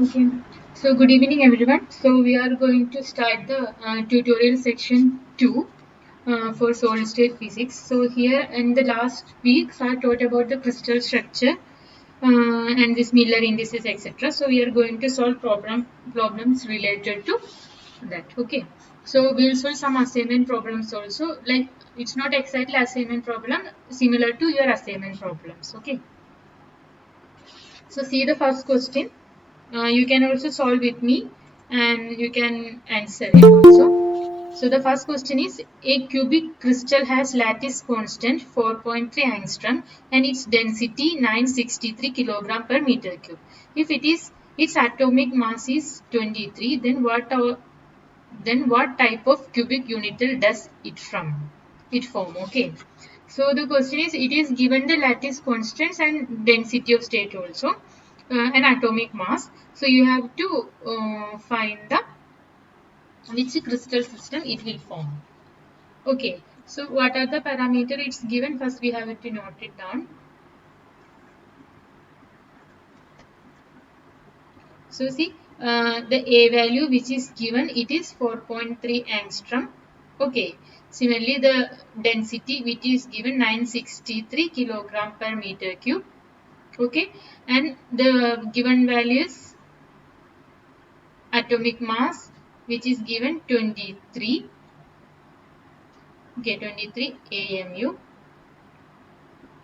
Okay, so good evening everyone. So we are going to start the tutorial section 2 for solid state physics. So here in the last weeks I taught about the crystal structure and this Miller indices etc. So we are going to solve problems related to that. Okay, so we'll solve some assignment problems also. Like it's not exactly assignment problem, similar to your assignment problems. Okay. So see the first question. You can also solve with me and you can answer it also. So the first question is a cubic crystal has lattice constant 4.3 angstrom and its density 963 kilogram per meter cube. If its atomic mass is 23, then what type of cubic unital does it form? Okay. So the question is, it is given the lattice constants and density of state also, and atomic mass. So you have to find the which crystal system it will form. Okay. So what are the parameter it's given? First we have to note it down. So see the A value which is given, it is 4.3 angstrom. Okay. Similarly, the density which is given 963 kilogram per meter cube. Okay. And the given values atomic mass which is given 23. Okay, 23 AMU.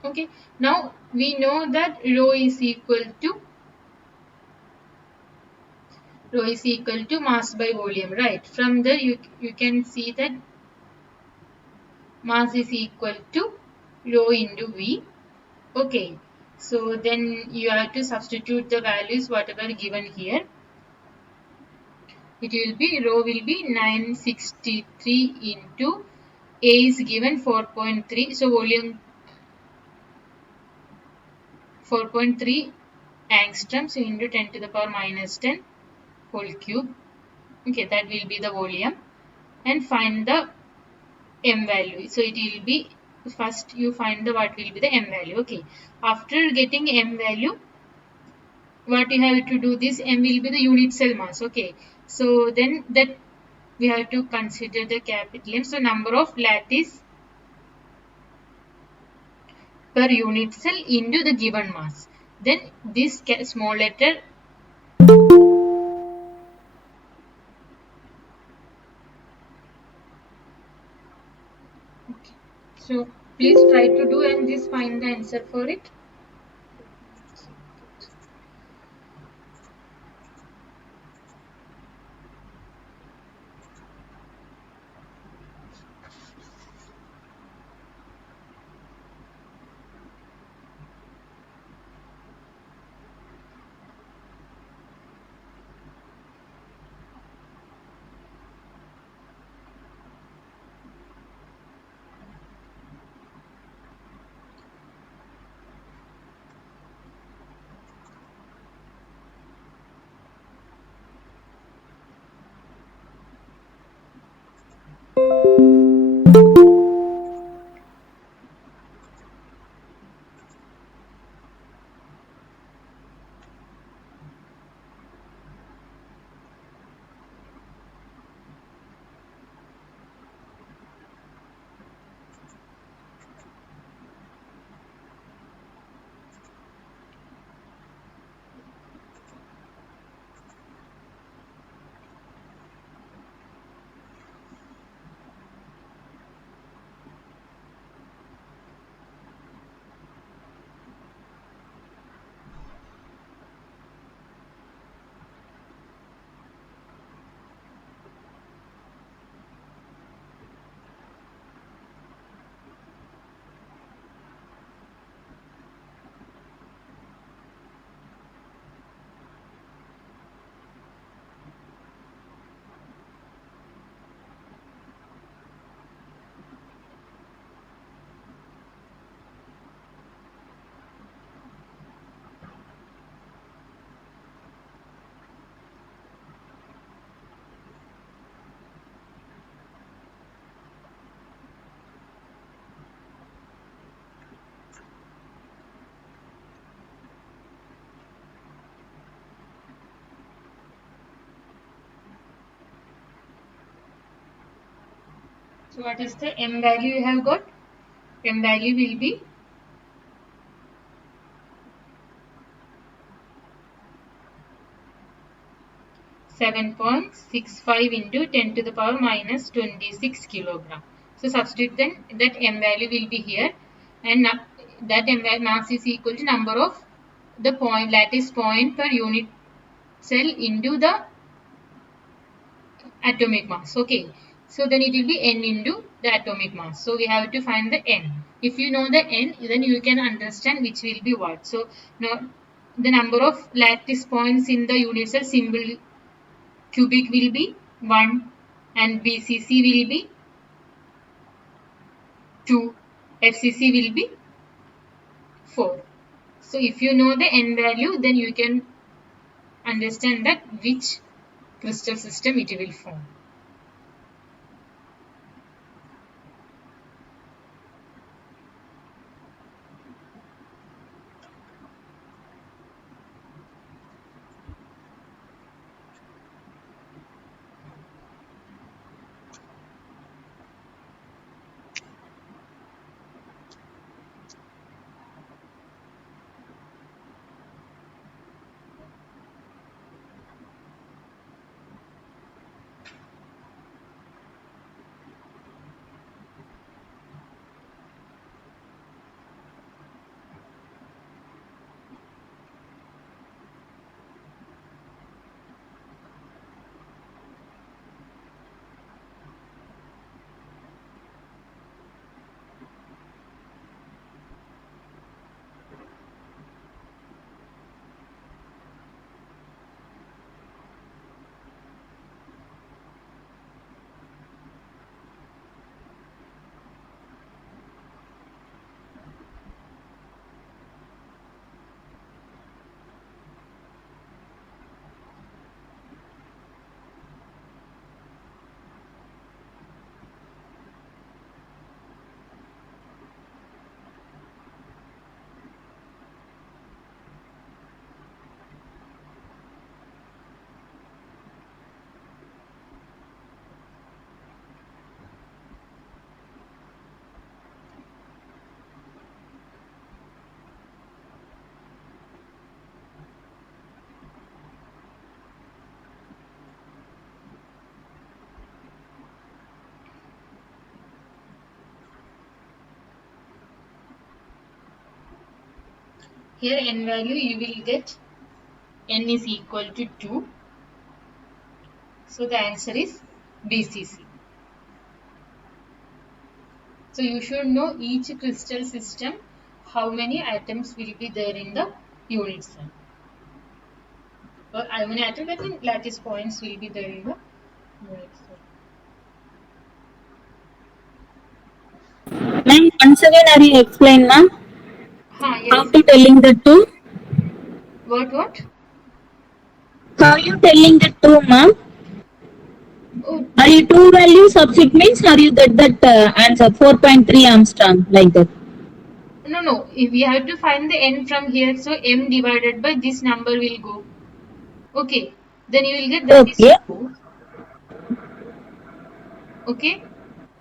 Okay. Now we know that rho is equal to mass by volume, right? From there you can see that mass is equal to rho into V. Okay, so then you have to substitute the values whatever given here. It will be rho will be 963 into A is given 4.3. So volume 4.3 angstrom. So into 10 to the power minus 10 whole cube. Okay, that will be the volume. And find the m value. So it will be first you find the what will be the m value. Okay, after getting m value, what you have to do, this m will be the unit cell mass. Okay, so then that we have to consider the capital M. So number of lattice per unit cell into the given mass. Then this small letter. Okay. So please try to do and just find the answer for it. So what is the m value you have got? M value will be 7.65 into 10 to the power minus 26 kilogram. So substitute then that m value will be here, and that mass is equal to number of the point lattice point per unit cell into the atomic mass. Okay. So then it will be n into the atomic mass. So we have to find the n. If you know the n, then you can understand which will be what. So now the number of lattice points in the unit cell symbol cubic will be 1 and BCC will be 2, FCC will be 4. So if you know the n value, then you can understand that which crystal system it will form. Here n value you will get n is equal to 2. So the answer is BCC. So you should know each crystal system how many atoms will be there in the unit cell. Or how many atoms, that means lattice points will be there in the unit cell. Ma'am, once again, are you explain, ma'am? Yes. After telling the two, What? how you telling the two, ma'am? Oh, Are you two value subject means? Are you get that answer 4.3 Armstrong like that? no. If we have to find the n from here, so m divided by this number will go. Okay. Then you will get that is Okay, 2. Okay.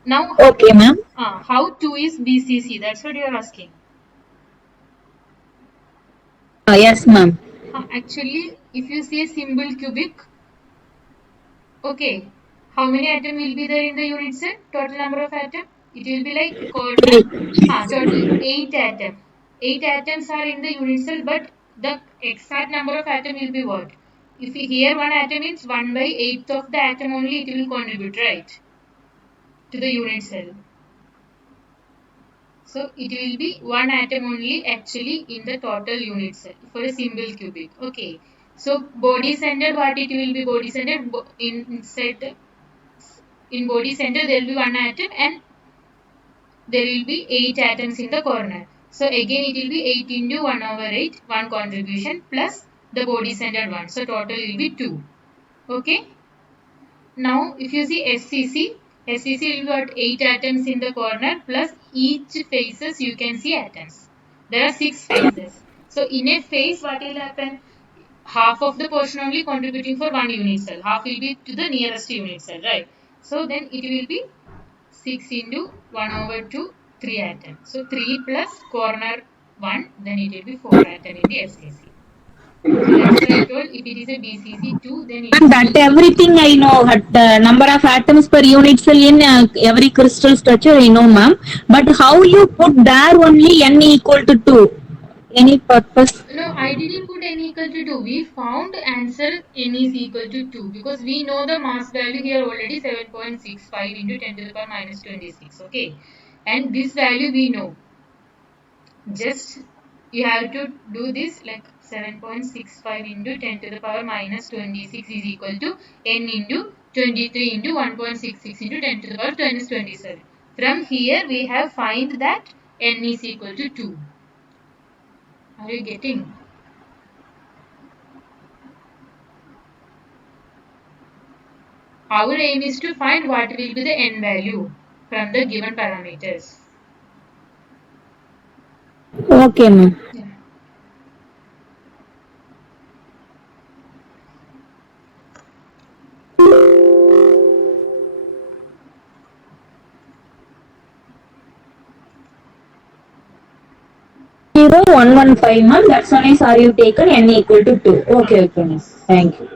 Now, okay, ma'am. how 2 is BCC? That's what you are asking. Yes, ma'am. Actually, if you see a symbol cubic, okay, how many atom will be there in the unit cell? Total number of atom? It will be like corner. Total 8 atom. 8 atoms are in the unit cell, but the exact number of atom will be what? If we here one atom means 1 by 8th of the atom only it will contribute, right? To the unit cell. So it will be one atom only actually in the total unit cell for a simple cubic. Okay. So body centered, what it will be body centered inside in body center there will be one atom and there will be 8 atoms in the corner. So again it will be 8 into 1 over 8, one contribution plus the body centered one. So total will be 2. Okay. Now, if you see SCC will got 8 atoms in the corner plus each faces you can see atoms. There are 6 faces. So, in a phase, what will happen? Half of the portion only contributing for one unit cell. Half will be to the nearest unit cell, right? So, then it will be 6 into 1 over 2, 3 atom. So 3 plus corner 1, then it will be 4 atom in the SAC. So that's why I told if it is a BCC 2, then it And is that equal to everything I know, the number of atoms per unit cell in every crystal structure I know, ma'am. But how you put there only n equal to 2? Any purpose? no, I didn't put n equal to 2. We found answer n is equal to 2 because we know the mass value here already 7.65 into 10 to the power minus 26. Okay. And this value we know. Just you have to do this like 7.65 into 10 to the power minus 26 is equal to n into 23 into 1.66 into 10 to the power minus 27. From here we have find that n is equal to 2. Are you getting? Our aim is to find what will be the n value from the given parameters. Okay, ma'am. Yeah. 0115, ma'am. That's one is are you taken n equal to 2. Okay, okay, ma'am. Yes. Thank you.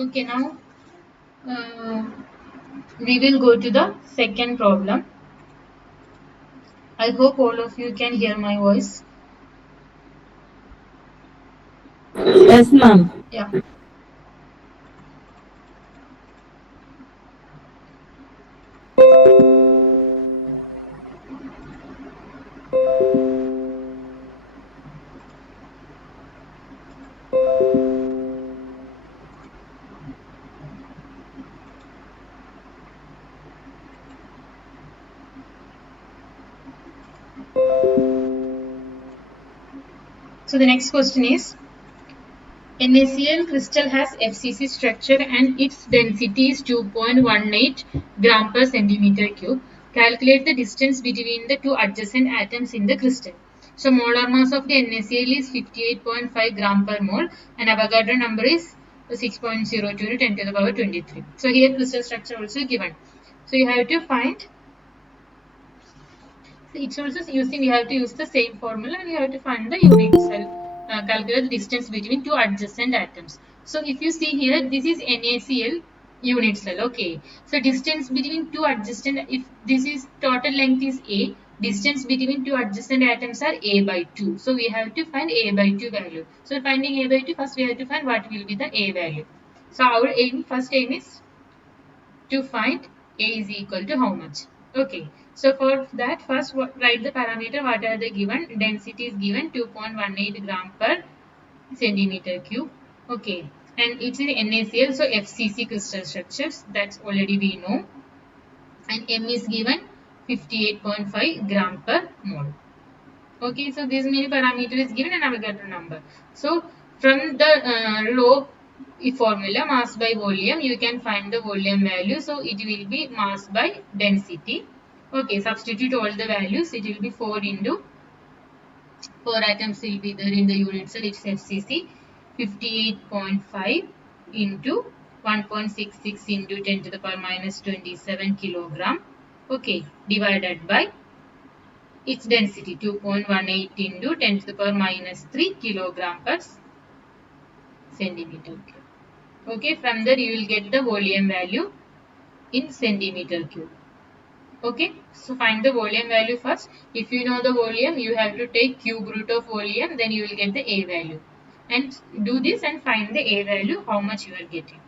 Okay, now uh, we will go to the second problem. I hope all of you can hear my voice. Yes, ma'am. Yeah. So the next question is, NaCl crystal has FCC structure and its density is 2.18 gram per centimeter cube. Calculate the distance between the two adjacent atoms in the crystal. So molar mass of the NaCl is 58.5 gram per mole and Avogadro number is 6.02 to 10 to the power 23. So here crystal structure also given. So you have to find, so it's also using, you have to use the same formula and you have to find the unit cell, calculate the distance between two adjacent atoms. So if you see here, this is NaCl unit cell, okay. So distance between two adjacent, if this is total length is A, distance between two adjacent atoms are A by 2. So we have to find A by 2 value. So finding A by 2, first we have to find what will be the A value. So our aim, first aim is to find A is equal to how much. Okay, so for that first write the parameter, what are the given. Density is given 2.18 gram per centimeter cube. Okay, and it's in NaCl, so FCC crystal structures, that's already we know. And M is given 58.5 gram per mole. Okay, so this many parameter is given and I will get a number. So from the row formula mass by volume, you can find the volume value. So it will be mass by density. Okay, substitute all the values. It will be 4 into 4 atoms will be there in the unit cell. It's FCC 58.5 into 1.66 into 10 to the power minus 27 kilogram. Okay, divided by its density 2.18 into 10 to the power minus 3 kilogram per centimeter cube. Okay, from there you will get the volume value in centimeter cube. Okay, so find the volume value first. If you know the volume, you have to take cube root of volume, then you will get the A value. And do this and find the A value, how much you are getting.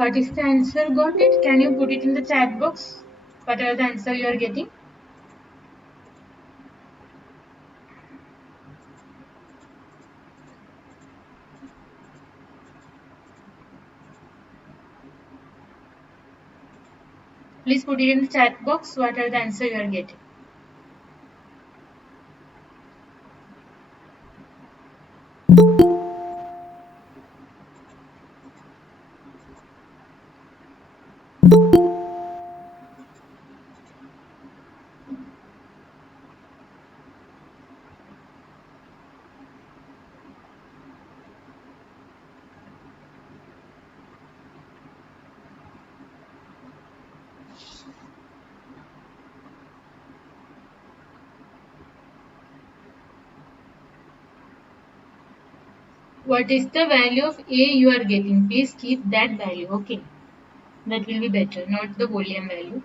What is the answer? Got it? Can you put it in the chat box? What are the answer you are getting? Please put it in the chat box. What are the answer you are getting? What is the value of A you are getting? Please keep that value. Okay. That will be better, not the volume value.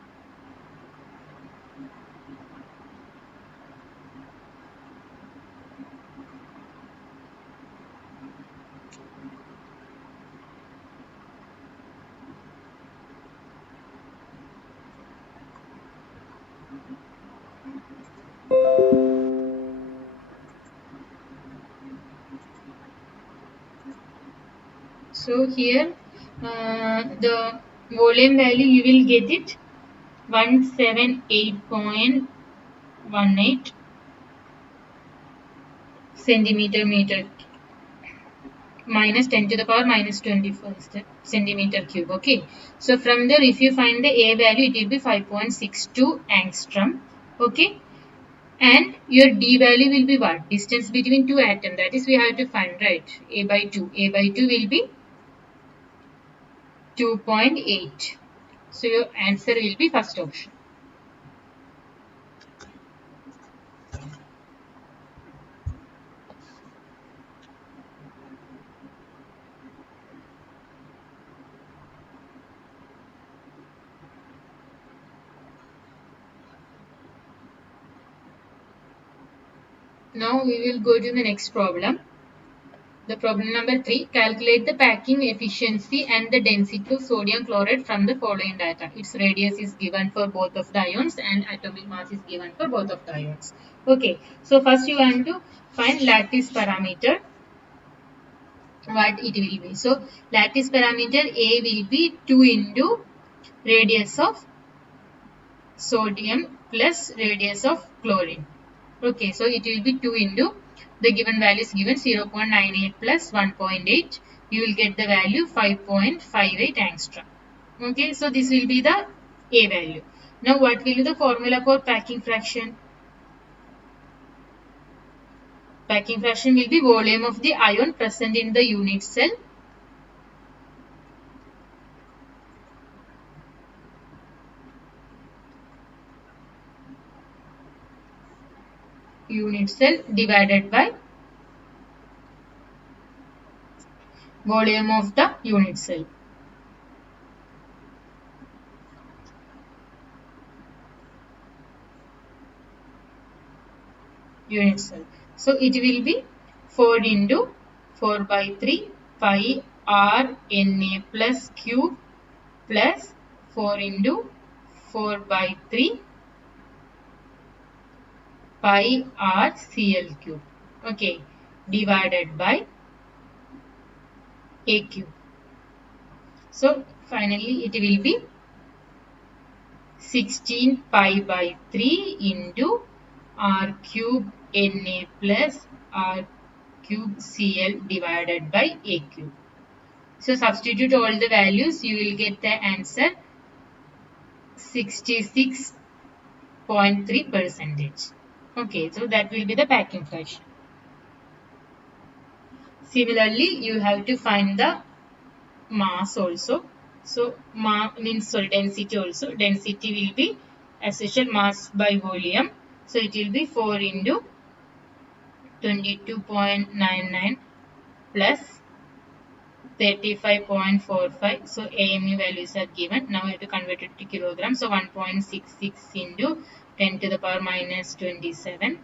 So here the volume value you will get it 178.18 centimeter meter minus 10 to the power minus 21st centimeter cube. Okay. So from there, if you find the A value, it will be 5.62 angstrom. Okay. And your D value will be what? Distance between two atoms. That is, we have to find, right? A by 2. A by 2 will be 2.8. So your answer will be first option. Now we will go to the next problem. The problem number 3, calculate the packing efficiency and the density of sodium chloride from the following data. Its radius is given for both of the ions and atomic mass is given for both of the ions. Okay, so first you want to find lattice parameter, what it will be. So lattice parameter A will be 2 into radius of sodium plus radius of chlorine. Okay, so it will be 2 into the given value is given 0.98 plus 1.8. You will get the value 5.58 angstrom. Okay, so this will be the A value. Now, what will be the formula for packing fraction? Packing fraction will be volume of the ion present in the unit cell. Unit cell divided by volume of the unit cell. Unit cell. So it will be 4 into 4 by 3 pi r Na plus cube plus 4 into 4 by 3 pi r Cl cube. Okay, divided by A cube. So finally it will be 16 pi by 3 into r cube Na plus r cube Cl divided by A cube. So substitute all the values, you will get the answer 66.3%. Okay, so that will be the packing fraction. Similarly, you have to find the mass also. So mass means density also. Density will be as usual mass by volume. So it will be 4 into 22.99 plus 35.45. So AMU values are given. Now we have to convert it to kilograms. So 1.66 into 10 to the power minus 27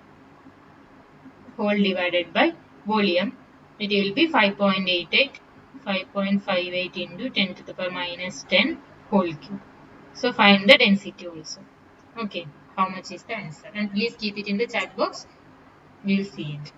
whole divided by volume. It will be 5.88 5.58 into 10 to the power minus 10 whole cube. So find the density also. Okay, how much is the answer? And please keep it in the chat box. We'll see it.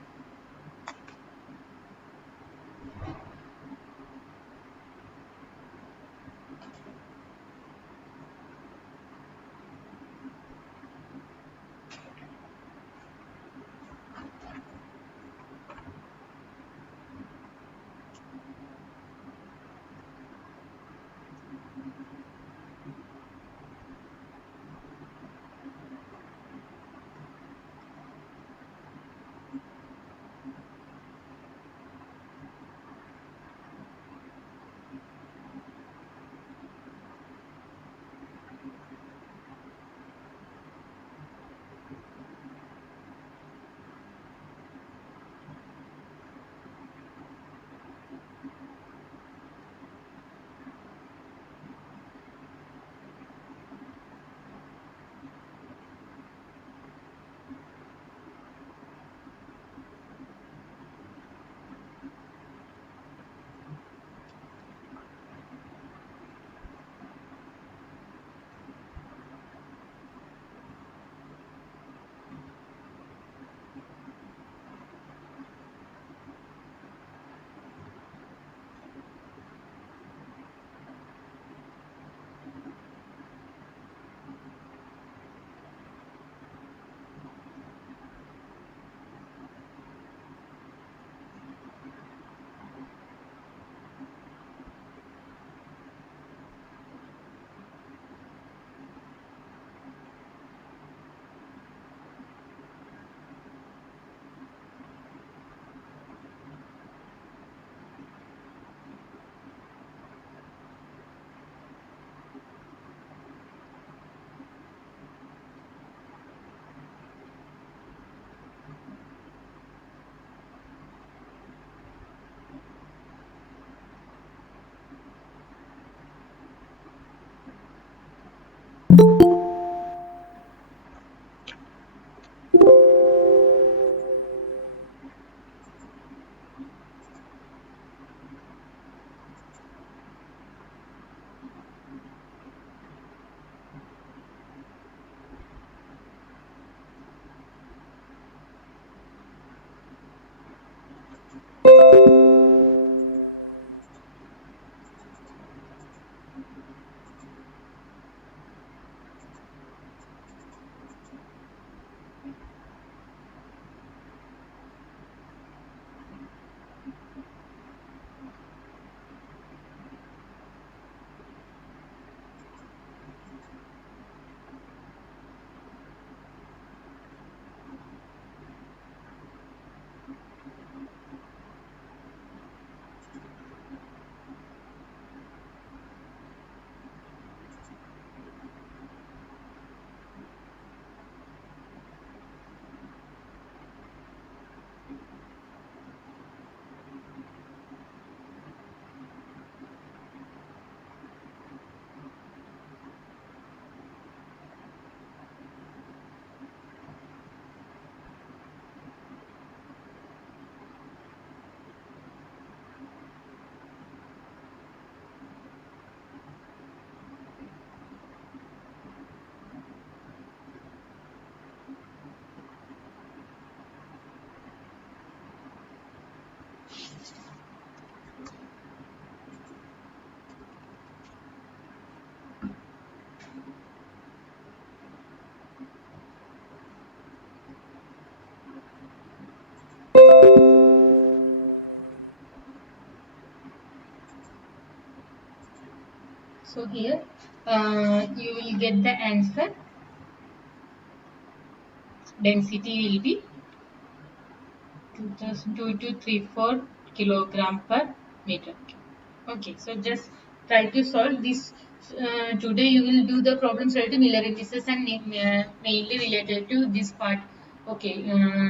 So here you will get the answer. Density will be 2234 kilogram per meter. Okay, so just try to solve this. Today you will do the problems related to Miller indices and mainly related to this part. Okay,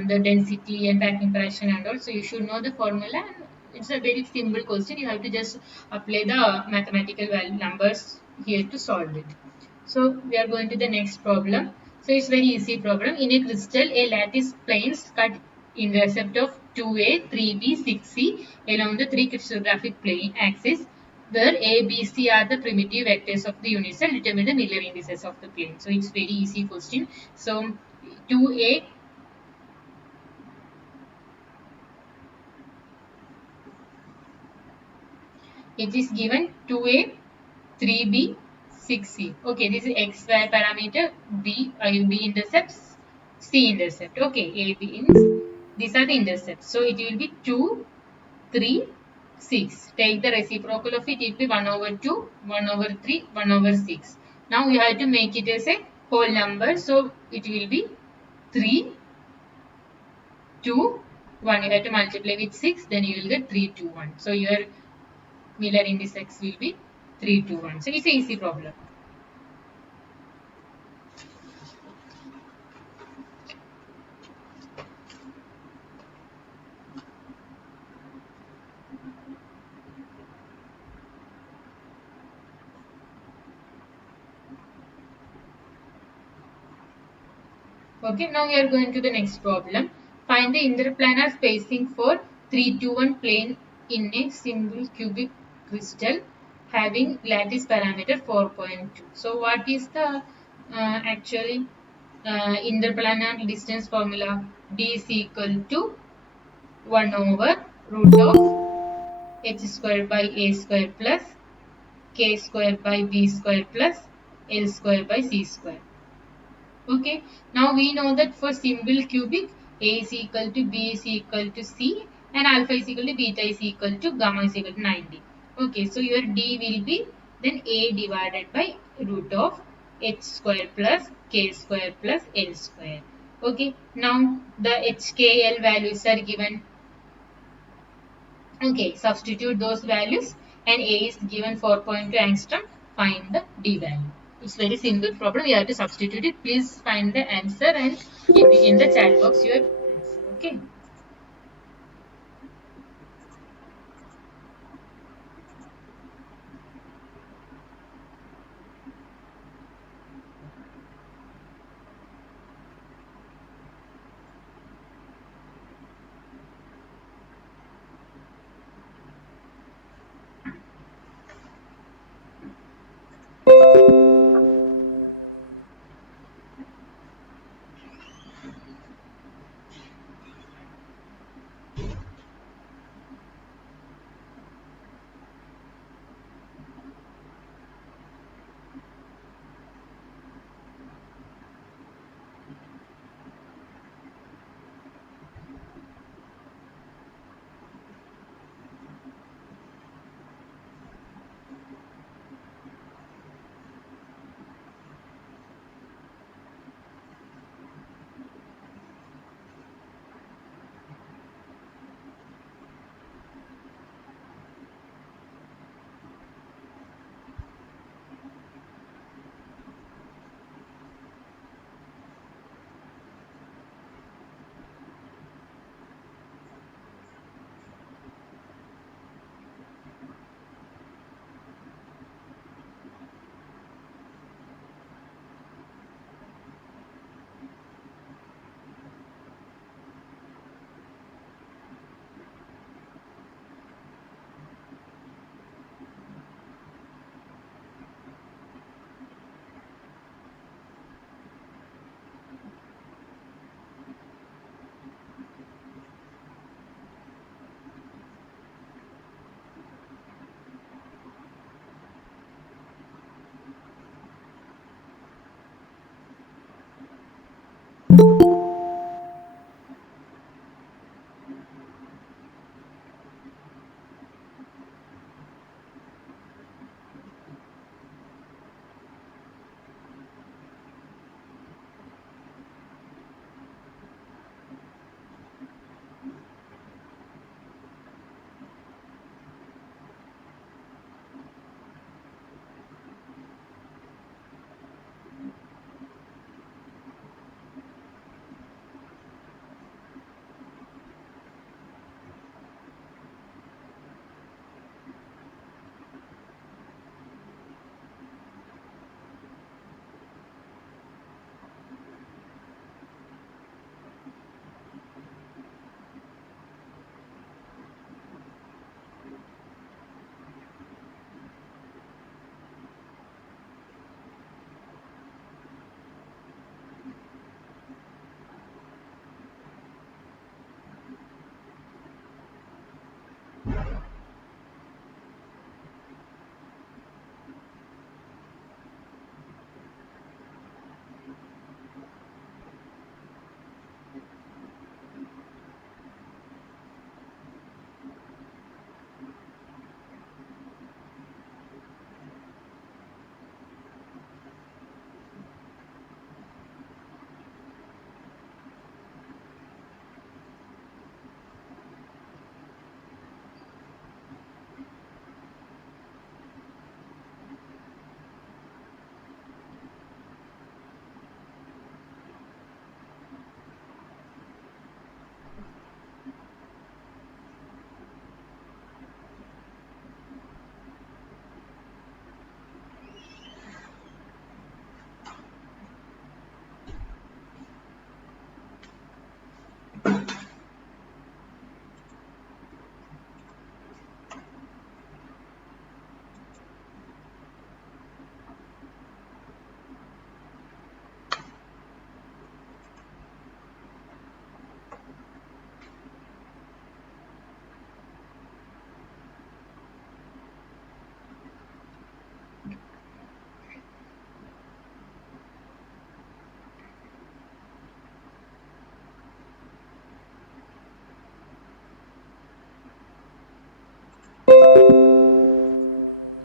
the density and packing fraction and all. So you should know the formula. And it's a very simple question. You have to just apply the mathematical value numbers here to solve it. So we are going to the next problem. So it's very easy problem. In a crystal, a lattice planes cut intercept of 2A, 3B, 6C along the three crystallographic plane axis where A, B, C are the primitive vectors of the unit cell, determine the Miller indices of the plane. So it's very easy question. So 2A, it is given 2A, 3B, 6C. Okay, this is XY parameter, B intercepts, C intercept. Okay, A, B ins. These are the intercepts. So it will be 2, 3, 6. Take the reciprocal of it, it will be 1 over 2, 1 over 3, 1 over 6. Now you have to make it as a whole number. So it will be 3, 2, 1. You have to multiply with 6, then you will get 3, 2, 1. So your Miller index will be 3, 2, 1. So it's an easy problem. Okay, now we are going to the next problem. Find the interplanar spacing for 3 to 1 plane in a single cubic crystal having lattice parameter 4.2. So what is the actually interplanar distance formula? D is equal to 1 over root of h square by a square plus k square by b square plus l square by c square. Okay, now we know that for simple cubic, A is equal to B is equal to C and alpha is equal to beta is equal to gamma is equal to 90. Okay, so your D will be then A divided by root of h square plus k square plus l square. Okay, now the HKL values are given. Okay, substitute those values and A is given 4.2 angstrom. Find the D value. It's very simple problem. You have to substitute it. Please find the answer and keep it in the chat box your answer. Okay.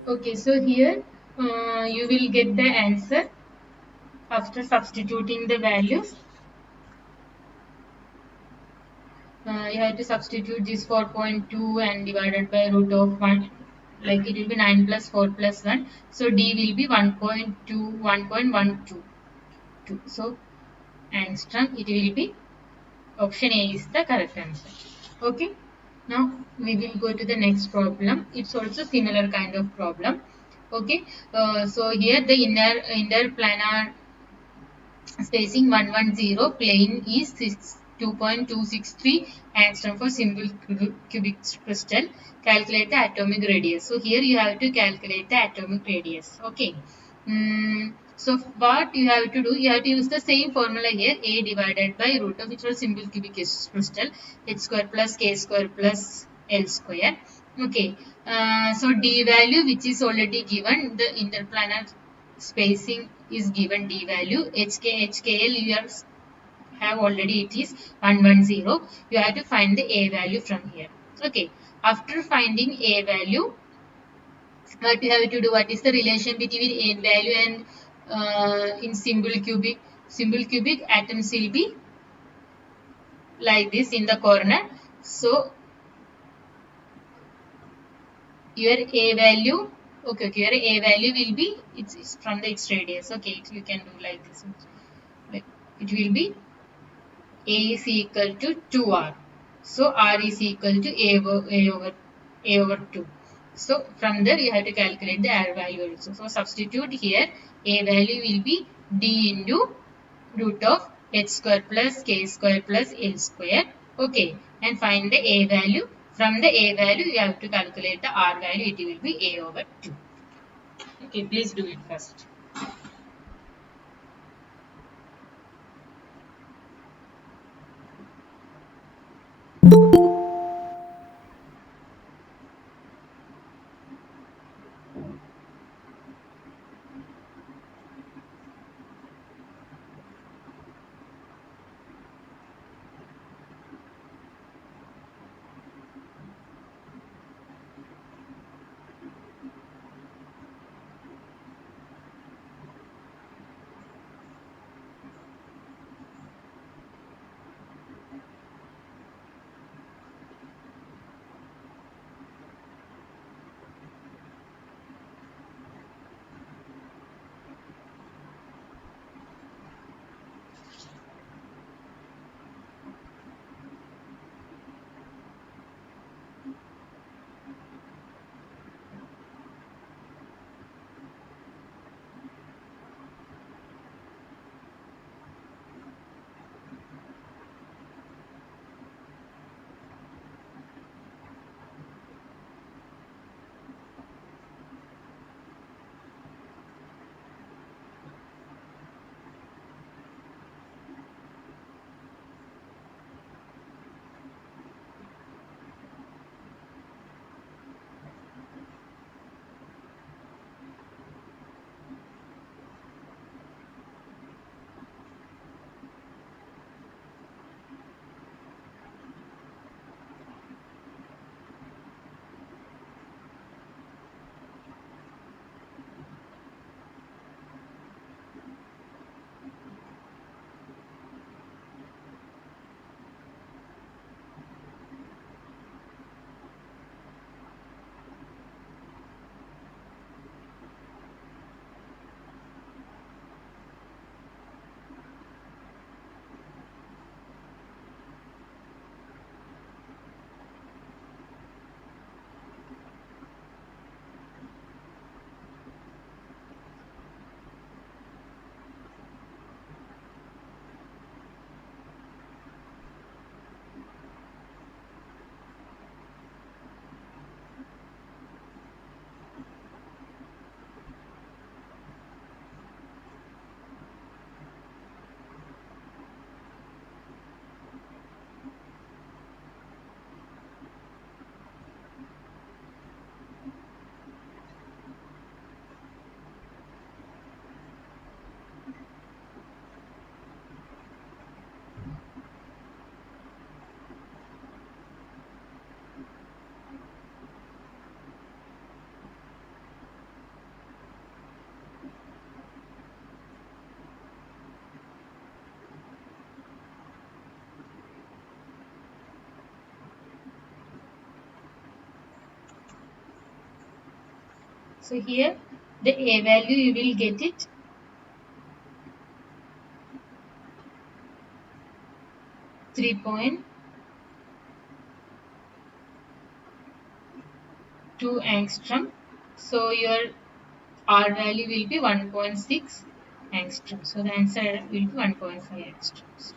Okay, so here you will get the answer after substituting the values. You have to substitute this 4.2 and divided by root of 1, like it will be 9 plus 4 plus 1. So D will be 1.2, 1.122. So angstrom, it will be option A is the correct answer. Okay. Now we will go to the next problem. It's also similar kind of problem. Okay. So here the inner planar spacing 110 plane is 2.263 angstrom for simple cubic crystal. Calculate the atomic radius. So here you have to calculate the atomic radius. Okay. So what you have to do, you have to use the same formula here, A divided by root of which was simple cubic crystal, h square plus k square plus l square. Okay. So D value which is already given, the interplanar spacing is given D value, HKL you have already, it is 110. You have to find the A value from here. Okay. After finding A value, what you have to do, what is the relation between A value and in simple cubic atoms will be like this in the corner. So your A value, okay, your A value will be, it's from the X radius. Okay, you can do like this. Like it will be A is equal to 2R. So R is equal to A over 2. So from there you have to calculate the R value also. So substitute here, A value will be D into root of h square plus k square plus l square. Okay. And find the A value. From the A value you have to calculate the R value. It will be A over 2. Okay. Please do it first. So here the A value you will get it 3.2 angstrom. So your R value will be 1.6 angstrom. So the answer will be 1.5 angstroms.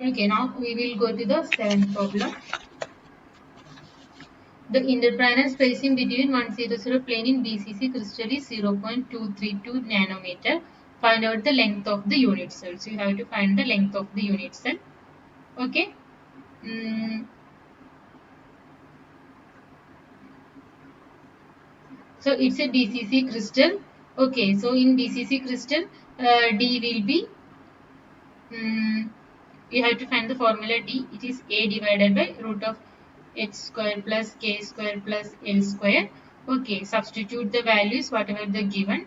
Okay, now we will go to the seventh problem. The interplanar spacing between 100 plane in BCC crystal is 0.232 nanometer. Find out the length of the unit cell. So you have to find the length of the unit cell. Okay. Mm, so it's a BCC crystal. Okay. So in BCC crystal, D will be. You have to find the formula D. It is A divided by root of h square plus k square plus l square. Okay. Substitute the values whatever the given.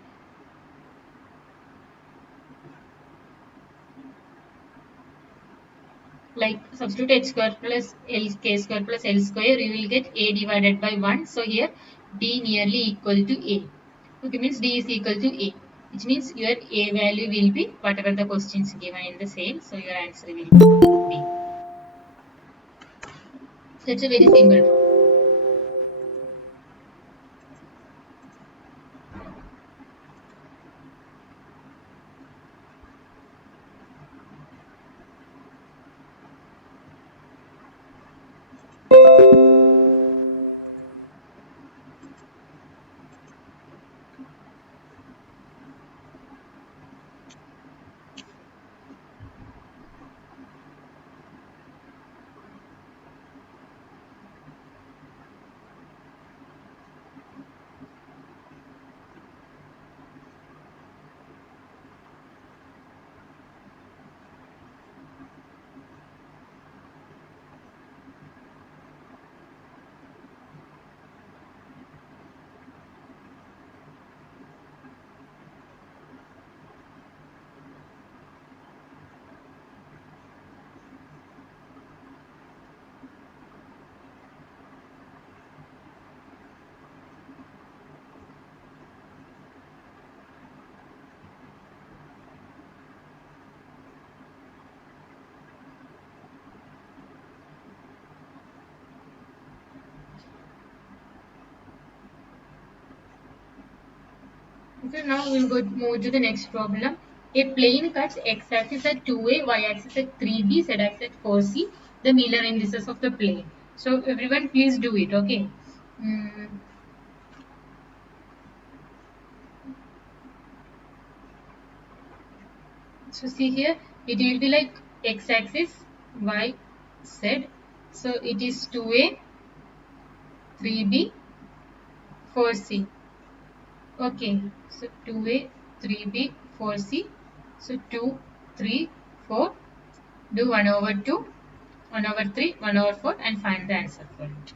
Like substitute h square plus l k square plus l square, you will get a divided by 1. So here d nearly equal to a. Okay, means d is equal to a, which means your a value will be whatever the questions given in the same. So your answer will be b. So it's a very simple problem. Okay, now we'll go move to the next problem. A plane cuts x-axis at 2a, y-axis at 3b, z-axis at 4c. The Miller indices of the plane. So everyone, please do it. Okay. Mm, so see here, it will be like x-axis, y, z. So it is 2a, 3b, 4c. Okay, so 2a, 3b, 4c. So 2, 3, 4. Do 1 over 2, 1 over 3, 1 over 4 and find the answer for it.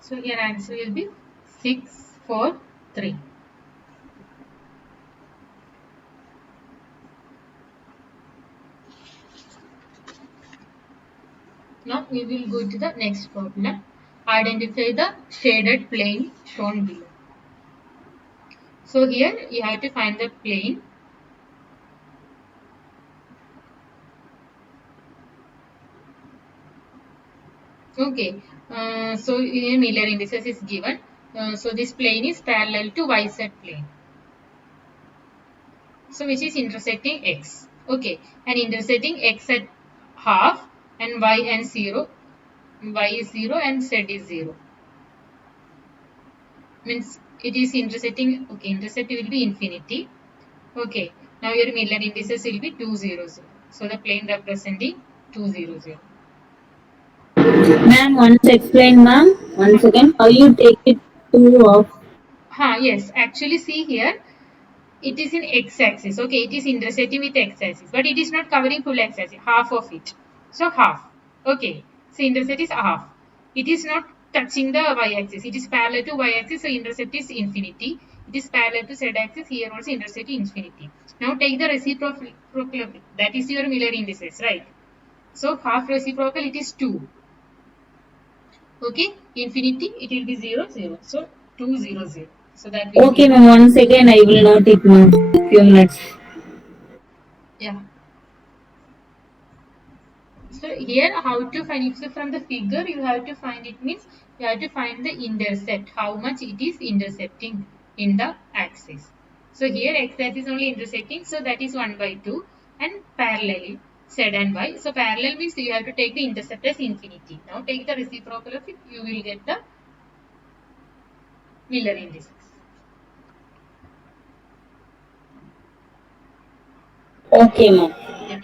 So your answer will be 6, 4, 3. Now we will go to the next problem. Identify the shaded plane shown below. So here you have to find the plane. Okay. So here Miller indices is given. So this plane is parallel to YZ plane. So which is intersecting X. Okay. And intersecting X at half and Y and 0. Y is 0 and Z is 0. Means it is intersecting. Okay. Intercept will be infinity. Okay. Now your Miller indices will be 200. So the plane representing 200. Ma'am, once explain, ma'am. Once again, how you take it two off? Yes. Actually, see here. It is in x-axis. Okay, it is intersecting with x-axis, but it is not covering full x-axis, half of it. So half. Okay, so intercept is half. It is not touching the y-axis. It is parallel to y-axis, so intercept is infinity. It is parallel to z-axis. Here also intercept is infinity. Now take the reciprocal. That is your Miller indices, right? So half reciprocal, it is 2. Okay, infinity, it will be 0, 0. So 2, 0, 0. So that will Okay, be, ma'am. Once again, I will note it, ma'am. Few minutes. yeah. So here how to find it? So from the figure you have to find it means you have to find the intercept, how much it is intercepting in the axis. So here x-axis only intersecting, so that is 1 by 2 and parallel z and y. So parallel means you have to take the intercept as infinity. Now take the reciprocal of it, you will get the Miller indices. Okay, ma'am. Yeah.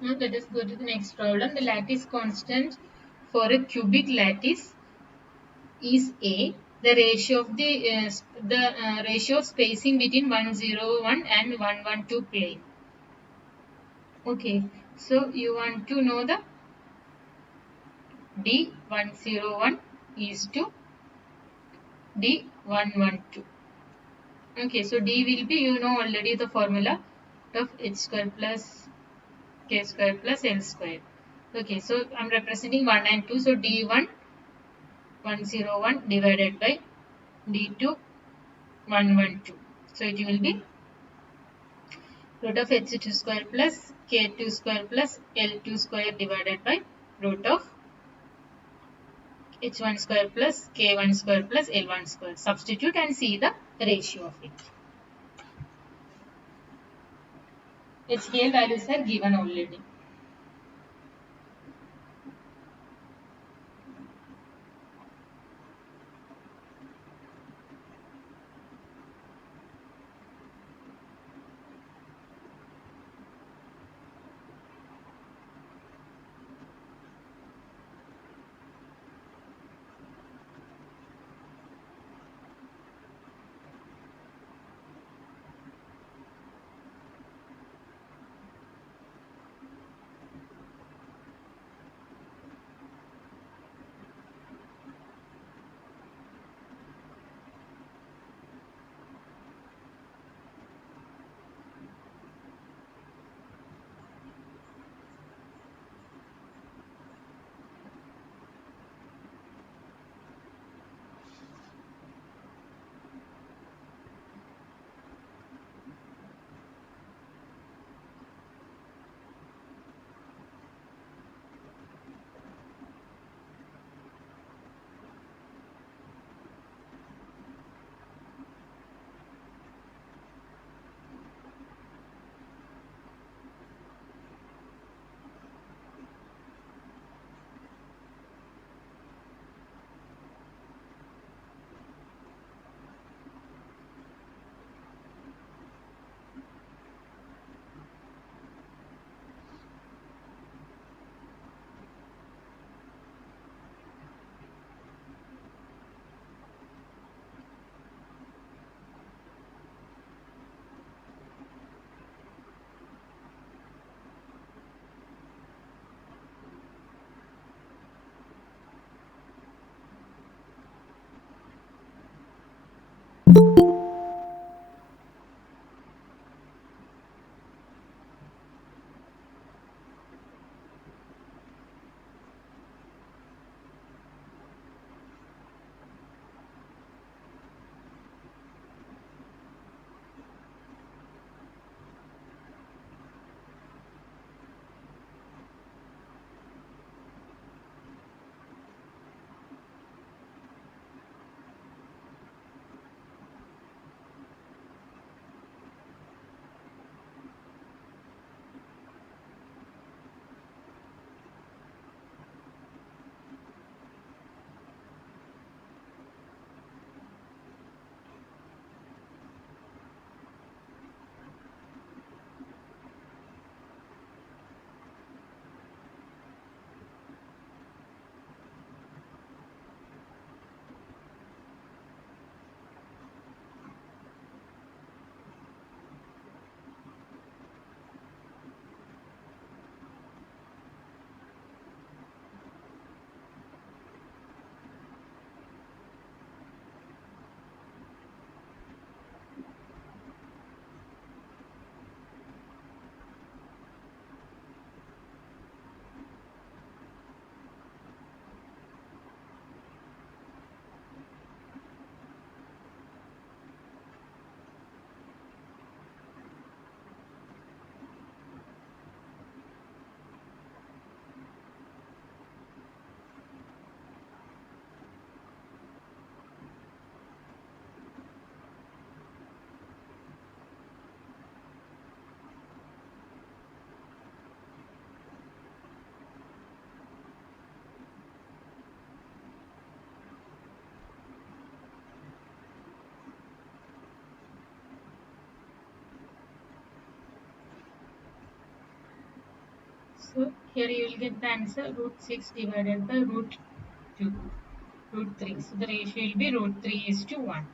Now let us go to the next problem. The lattice constant for a cubic lattice is A. The ratio of the ratio of spacing between 101 and 112 plane. Okay, so you want to know the D101 is to D112. Okay, so D will be, you know already the formula of h square plus k square plus l square. Okay, so I'm representing 1 and 2. So D1 101 divided by D2 112. So it will be root of h2 square plus k2 square plus l2 square divided by root of h1 square plus k1 square plus l1 square. Substitute and see the ratio of it. HKL values are given already. So here you will get the answer root 6 divided by root 2, root 3. So the ratio will be root 3 is to 1.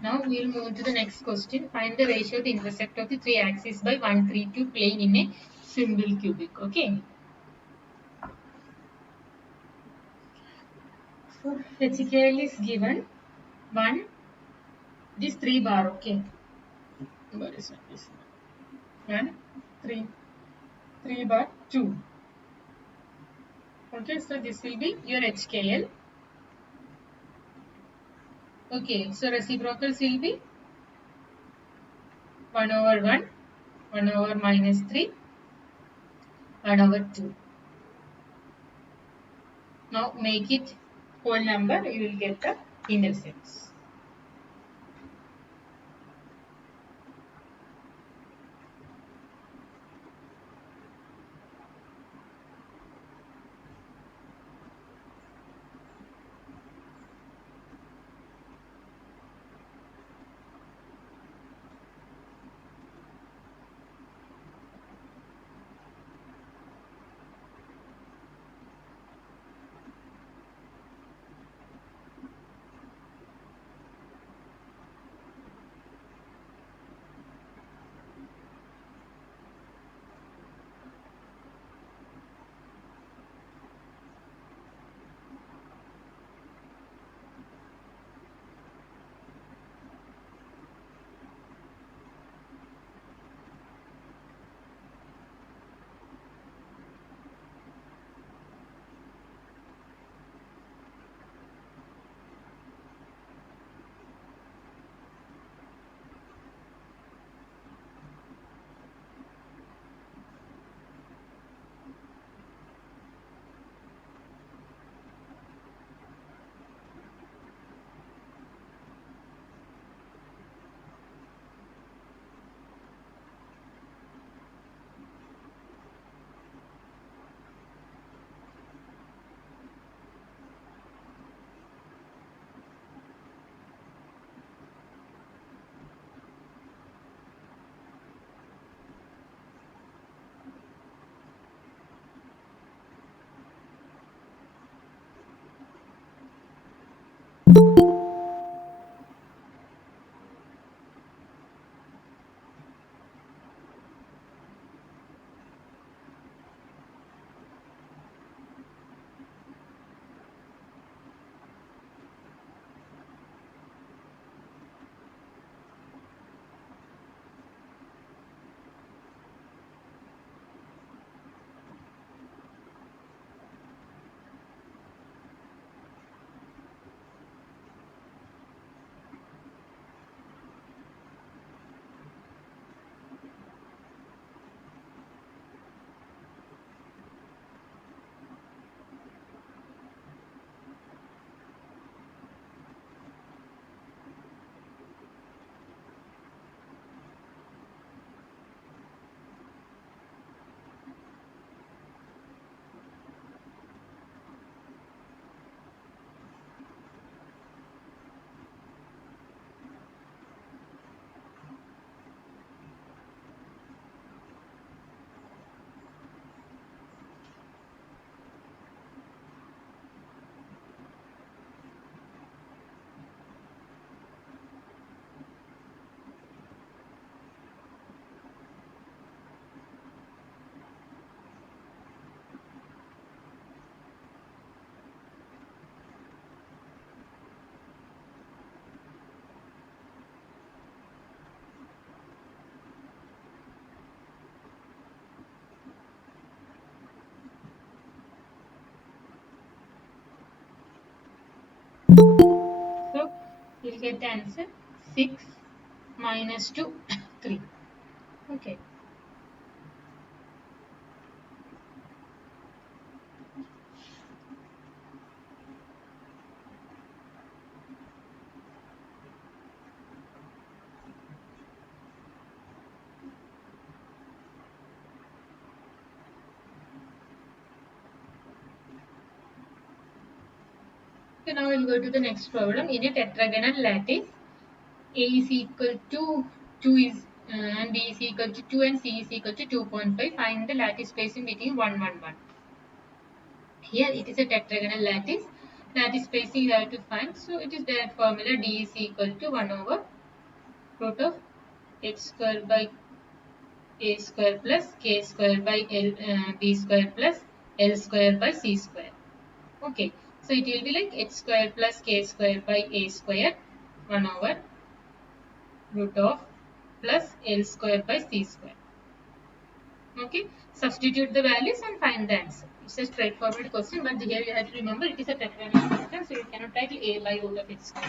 Now we will move to the next question. Find the ratio of the intersect of the three axes by 132 plane in a simple cubic. Okay. So HKL is given 1. It is 3 bar. Okay. Where is this one? 1, 3, 3 bar 2. Okay. So this will be your HKL. Okay. So reciprocals will be 1 over 1, 1 over minus 3, 1 over 2. Now make it whole number, you will get the intercepts. So you will get the answer 6 minus 2, 3. Okay. So now we'll go to the next problem. In a tetragonal lattice, A is equal to 2 is and B is equal to 2 and C is equal to 2.5. Find the lattice spacing between 1, 1, 1. Here it is a tetragonal lattice. Lattice spacing you have to find. So it is that formula D is equal to 1 over root of x square by a square plus k square by b square plus l square by c square. Okay, so it will be like x square plus k square by a square 1 over root of plus l square by c square. Okay, substitute the values and find the answer. It's a straightforward question, but here you have to remember it is a tetragonal system, so you cannot write a by root of x square.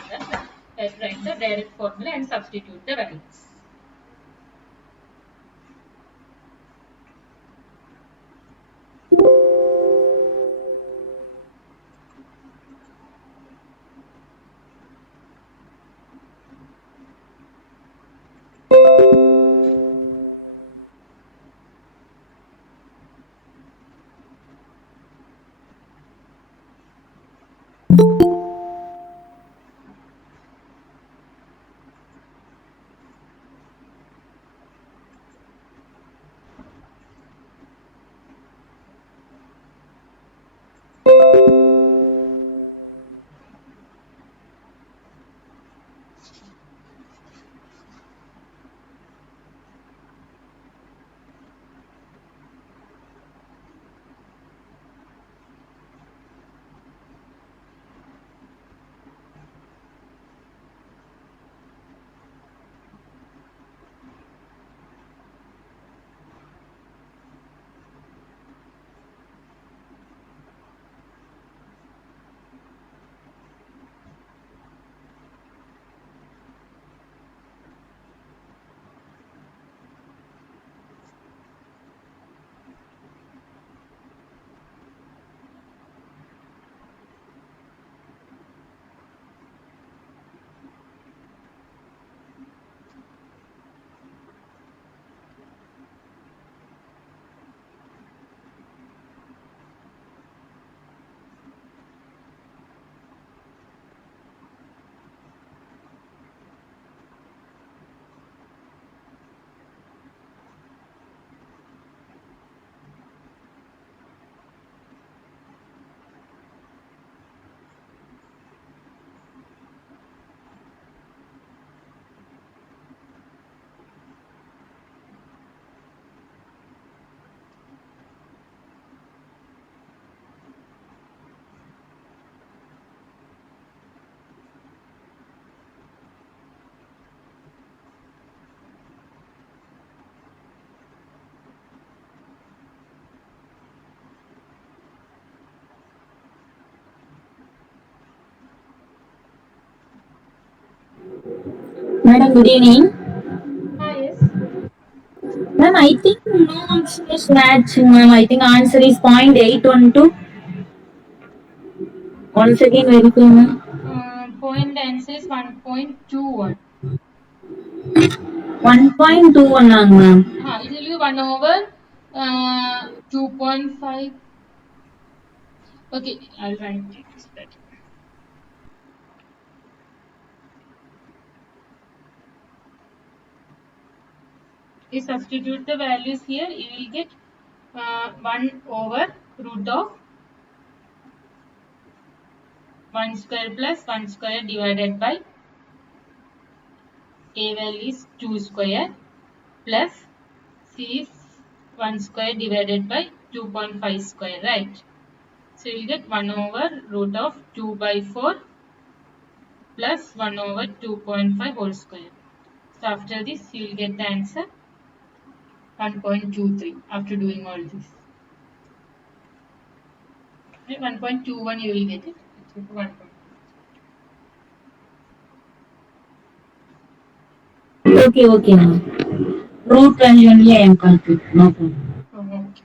You have to write the direct formula and substitute the values. Madam, good evening. Yes. Ma'am, I think no option is matching, ma'am. I think answer is 0.812. Once again, verify, ma'am. Point answer is 1.21. 1.21, ma'am. It will be 1 over 2.5. Okay, I'll write it that. You substitute the values here, you will get 1 over root of 1 square plus 1 square divided by a value is 2 square plus c is 1 square divided by 2.5 square, right? So you'll get 1 over root of 2 by 4 plus 1 over 2.5 whole square. So after this you will get the answer 1.23 after doing all this. Right, 1.21 you will get it. It's 1.2. Okay, okay, ma'am. Root value only I am confused. No problem. Oh, okay.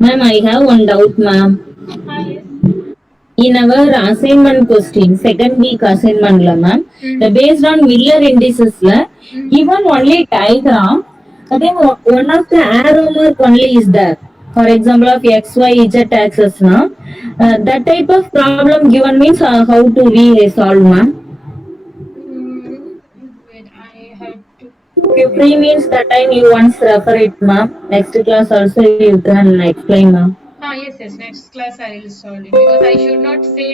Ma'am, I have one doubt, ma'am. Yes. In our assignment question, second week assignment, la, ma'am, the Mm. based on Miller indices, la, Mm. given only diagram, I think one of the arrow mark only is there. For example, of X, Y, Z axis, na, that type of problem given means how to we solve, ma'am? Wait, I have to. If free means the time you once refer it, ma'am. Next class also you can explain, ma'am. Yes. Next class I will solve it because I should not say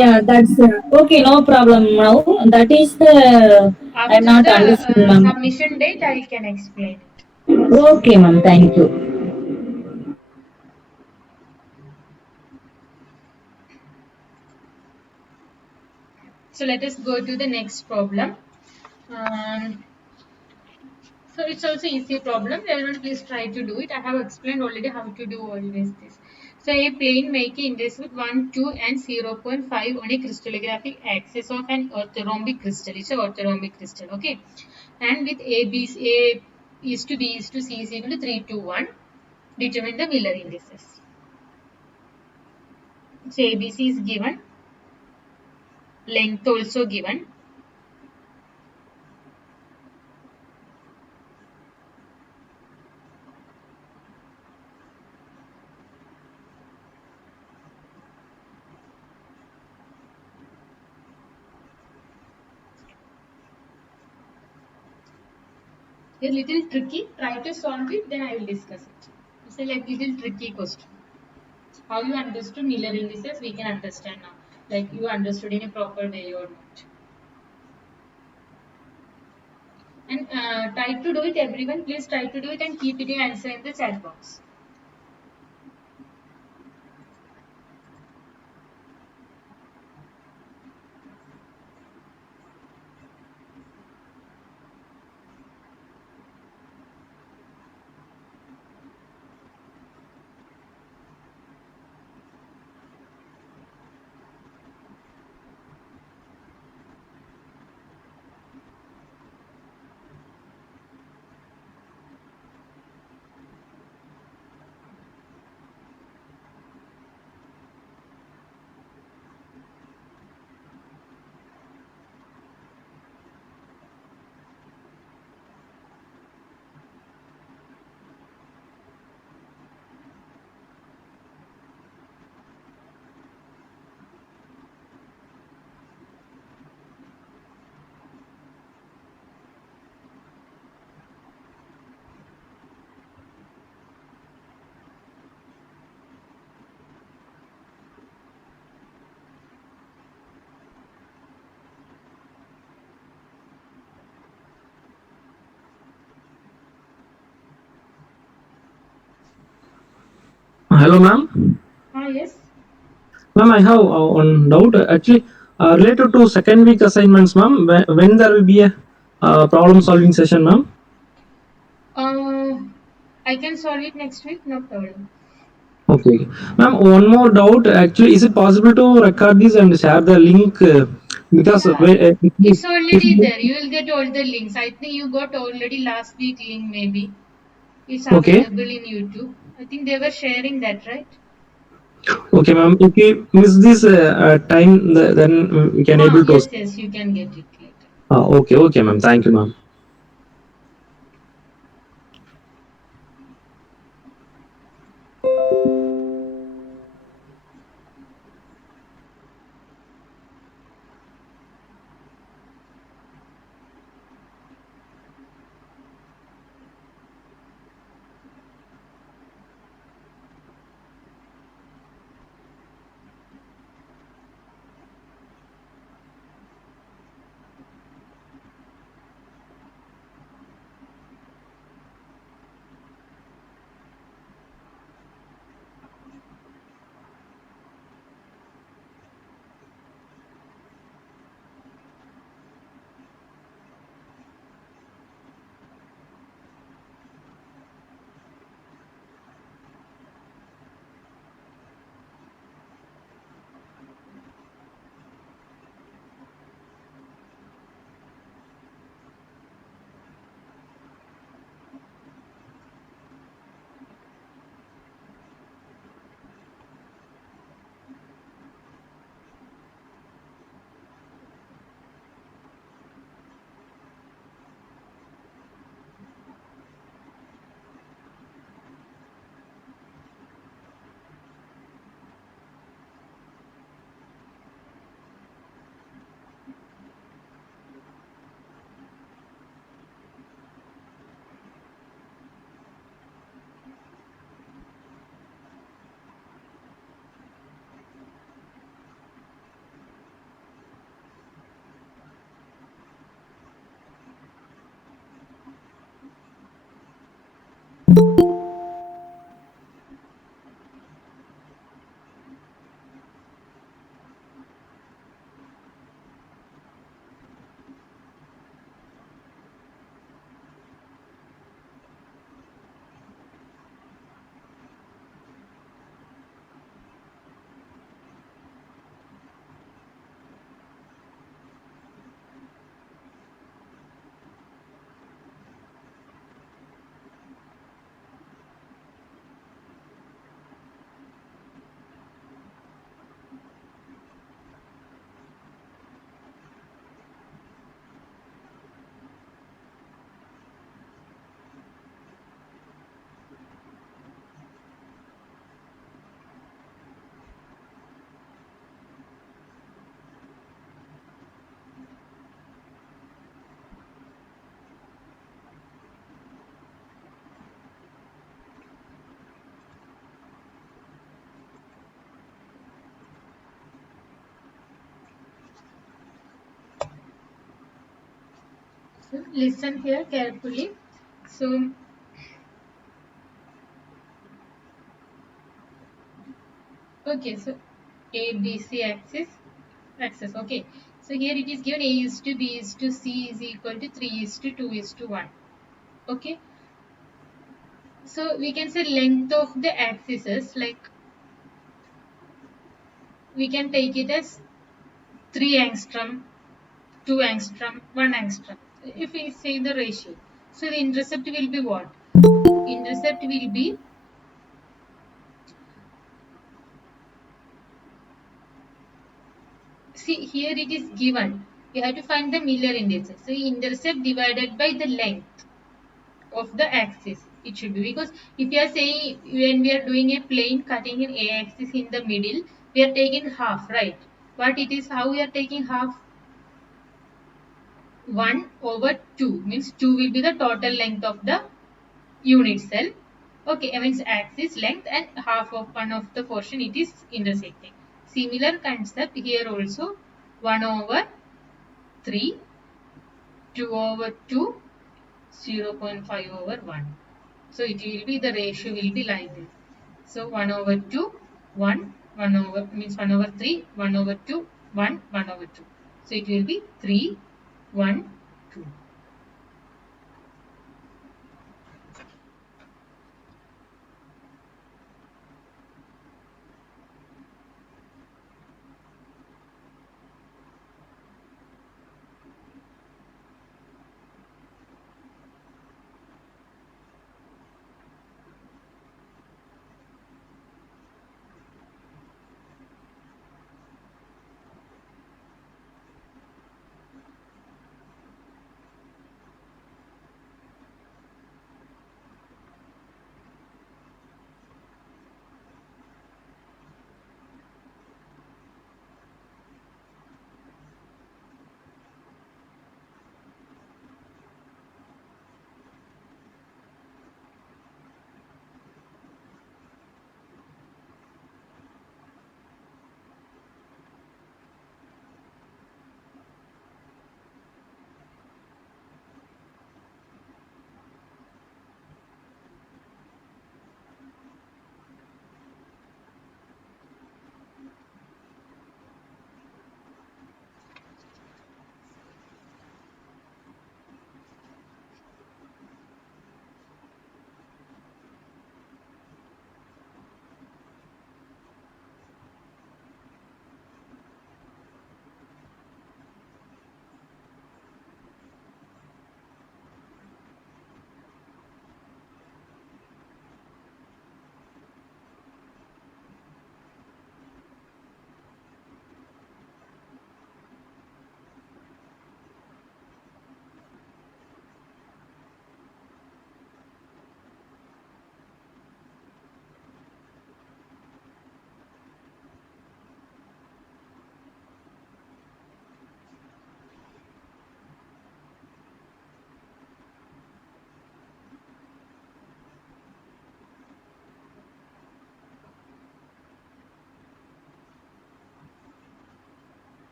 Yeah, that's okay. No problem now. That is the I'm after not the understand, ma'am. submission date. I can explain it. Okay, ma'am. Thank you. So let us go to the next problem. Um, so it's also easy problem. Everyone please try to do it. I have explained already how to do always this. So a plane making index with 1, 2 and zero point 0.5 on a crystallographic axis of an orthorhombic crystal. It's a orthorhombic crystal. Okay. And with A is to B is to C is equal to 3 to 1. Determine the Miller indices. So ABC is given. Length also given. A little tricky. Try to solve it, then I will discuss it. It's a like little tricky question. How you understood Miller indices, we can understand now. Like you understood in a proper way or not. And try to do it, everyone. Please try to do it and keep it your answer in the chat box. Hello, ma'am. Ah, yes. Ma'am, I have one doubt. Actually, related to second week assignments, ma'am. When there will be a problem solving session, ma'am? Uh, I can solve it next week, no problem. Okay, ma'am. One more doubt. Actually, is it possible to record this and share the link? Because Yeah, it's if already there. You will get all the links. I think you got already last week link maybe. It's okay, available in YouTube. I think they were sharing that, right? okay, ma'am. If we miss this time, then we can able to. Yes, yes, you can get it later. Okay, okay, ma'am. Thank you, ma'am. So listen here carefully. So okay, so A, B, C axis. Okay, so here it is given A is to B is to C is equal to 3 is to 2 is to 1. Okay, so we can say length of the axis is like we can take it as 3 angstrom, 2 angstrom, 1 angstrom. If we say the ratio, so the intercept will be what? Intercept will be, see here it is given. We have to find the Miller indices. So intercept divided by the length of the axis. It should be because if you are saying when we are doing a plane cutting an A axis in the middle, we are taking half, right? But it is how we are taking half 1 over 2 means 2 will be the total length of the unit cell. Okay, means axis length and half of one of the portion it is intersecting. Similar concept here also 1 over 3, 2 over 2, 0.5 over 1. So it will be the ratio will be like this. So 1 over 2, 1, 1 over means 1 over 3, 1 over 2, 1, 1 over 2. So it will be 3, 1, 2.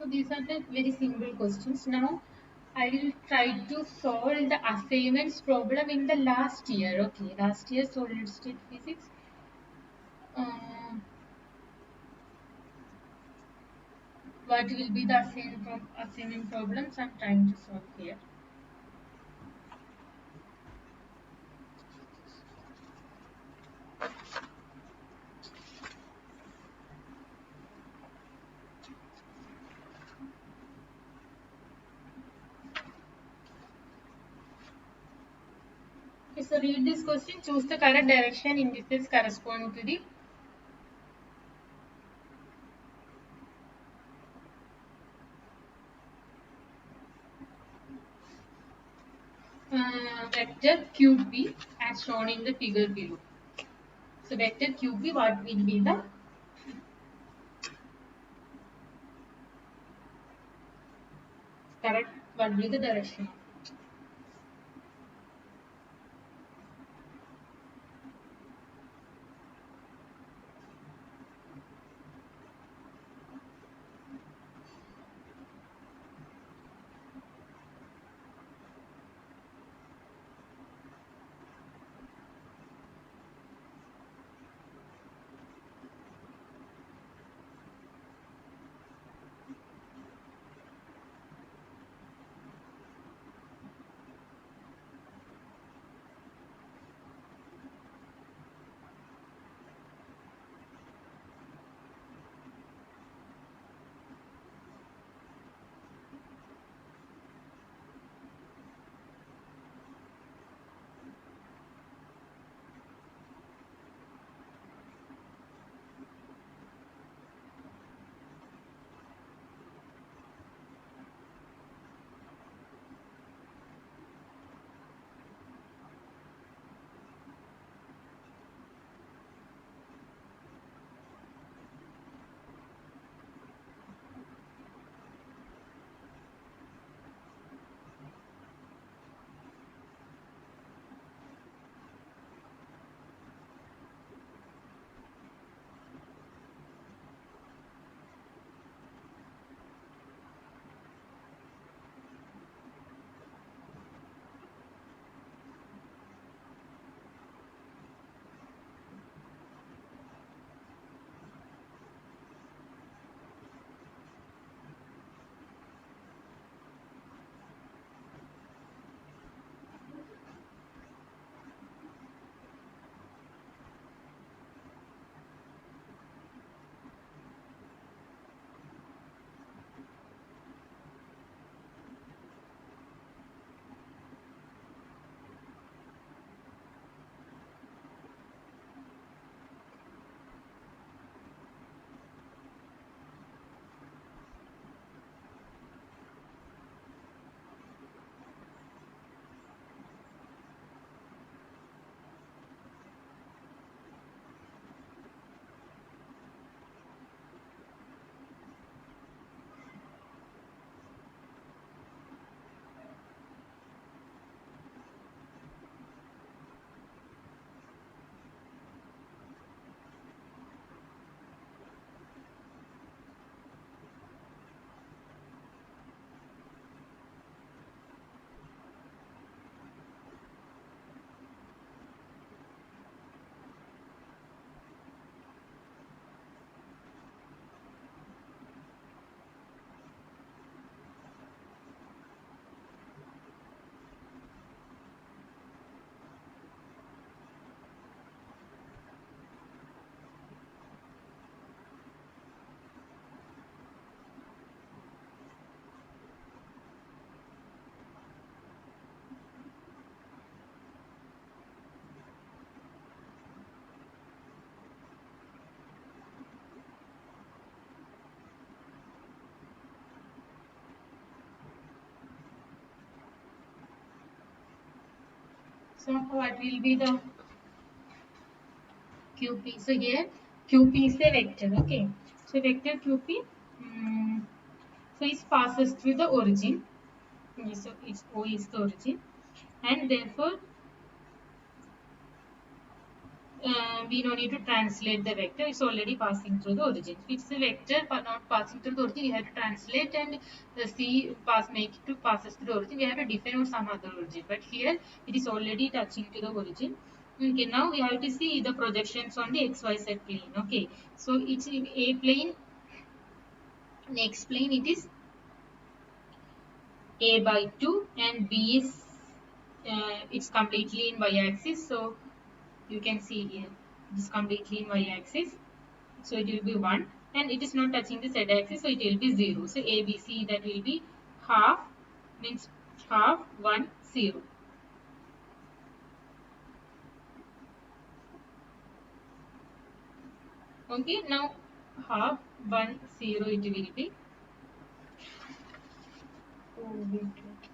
So these are the very simple questions. Now I will try to solve the assignments problem in the last year. Okay, last year solid state physics. Um, what will be the assignment problems I'm trying to solve here? Okay, so read this question. Choose the correct direction indices correspond to the vector QP as shown in the figure below. So vector QP, what will be the correct? What will be the direction? So what will be the QP? So here QP is a vector. Okay. So vector QP. So it passes through the origin. Okay, so it's O is the origin, and therefore we don't need to translate the vector. It's already passing through the origin. If it's a vector but not passing through the origin, we have to translate and make it to passes through the origin. We have to define out some other origin. But here it is already touching to the origin. Okay, now we have to see the projections on the XYZ plane. Okay, so it's in A plane. Next plane it is A by 2 and B is it's completely in y-axis. So you can see here it is completely in y-axis. So it will be 1 and it is not touching the z-axis, so it will be 0. So ABC, that will be half, means half 1 0. Okay, now half 1 0 it will be. Oh, wait, wait.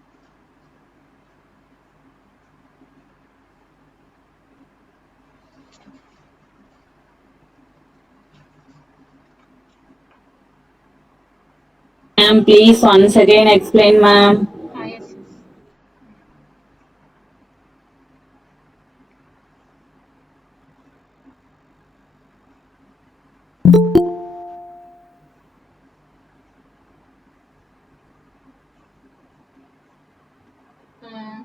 Ma'am, please once again explain, ma'am. Yes, yes. Uh,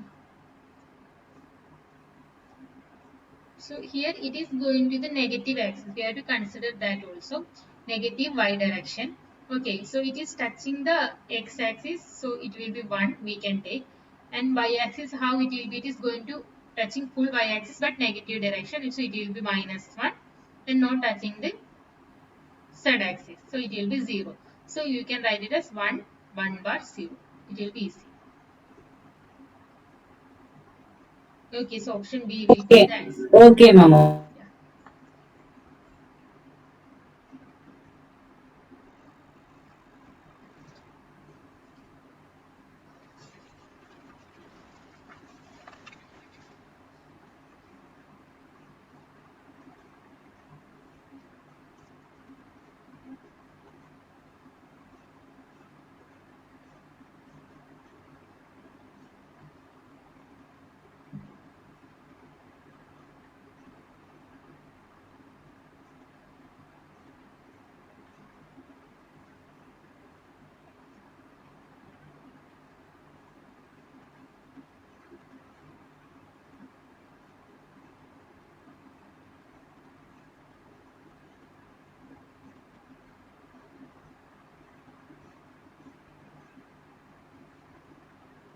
So here it is going to the negative axis. We have to consider that also. Negative y direction. Okay, so it is touching the x axis. So it will be 1 we can take. And y axis, how it will be? It is going to touching full y axis but negative direction. So it will be -1 and not touching the z axis. So it will be 0. So you can write it as 1, 1 bar 0. It will be easy. Okay, so option B will be Okay, the answer. okay, ma'am. Yeah.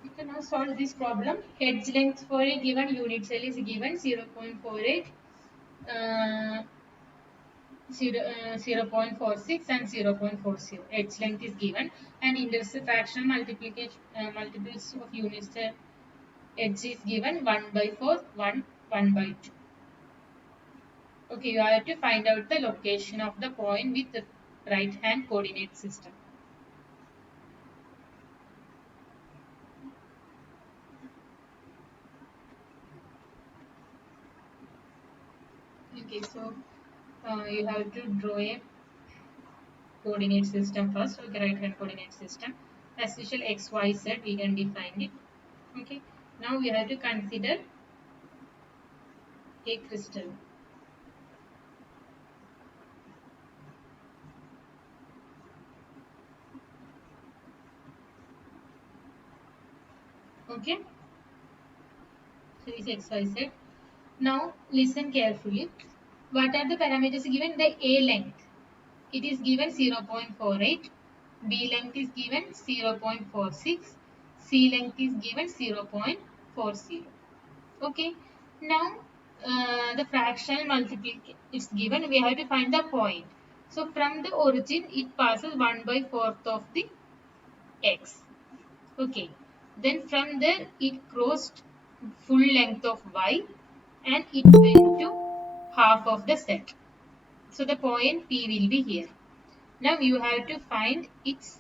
You can now solve this problem. Edge length for a given unit cell is given 0.48, 0.46 and 0.40. Edge length is given and intersection multiplication multiples of unit cell edge is given 1 by 4, 1 by 2. Okay, you have to find out the location of the point with the right hand coordinate system. Okay, so you have to draw a coordinate system first. Okay, right hand coordinate system. As usual, x, y, z, we can define it. Okay, now we have to consider a crystal. Okay, so this x, y, z. Now listen carefully. What are the parameters given? The A length. It is given 0.48. B length is given 0.46. C length is given 0.40. Okay, now the fractional multiplication is given. We have to find the point. So from the origin, it passes 1 by 4th of the x. Okay, then from there it crossed full length of y and it went to half of the set. So the point P will be here. Now you have to find its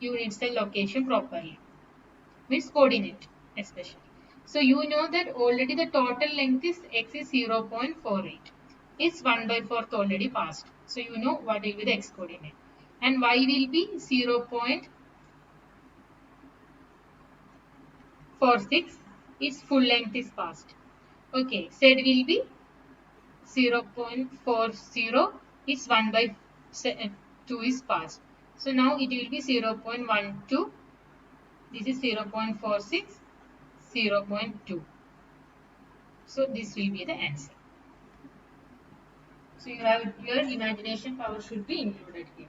unit cell location properly. Means coordinate especially. So you know that already the total length is x is 0.48. It's 1 by 4th already passed. So you know what will be the x coordinate. And y will be 0.46. Its full length is passed. Okay, z will be 0.40 is 1 by 2 is passed. So now it will be 0.12. This is 0.46, 0.2. So this will be the answer. So your imagination power should be included here.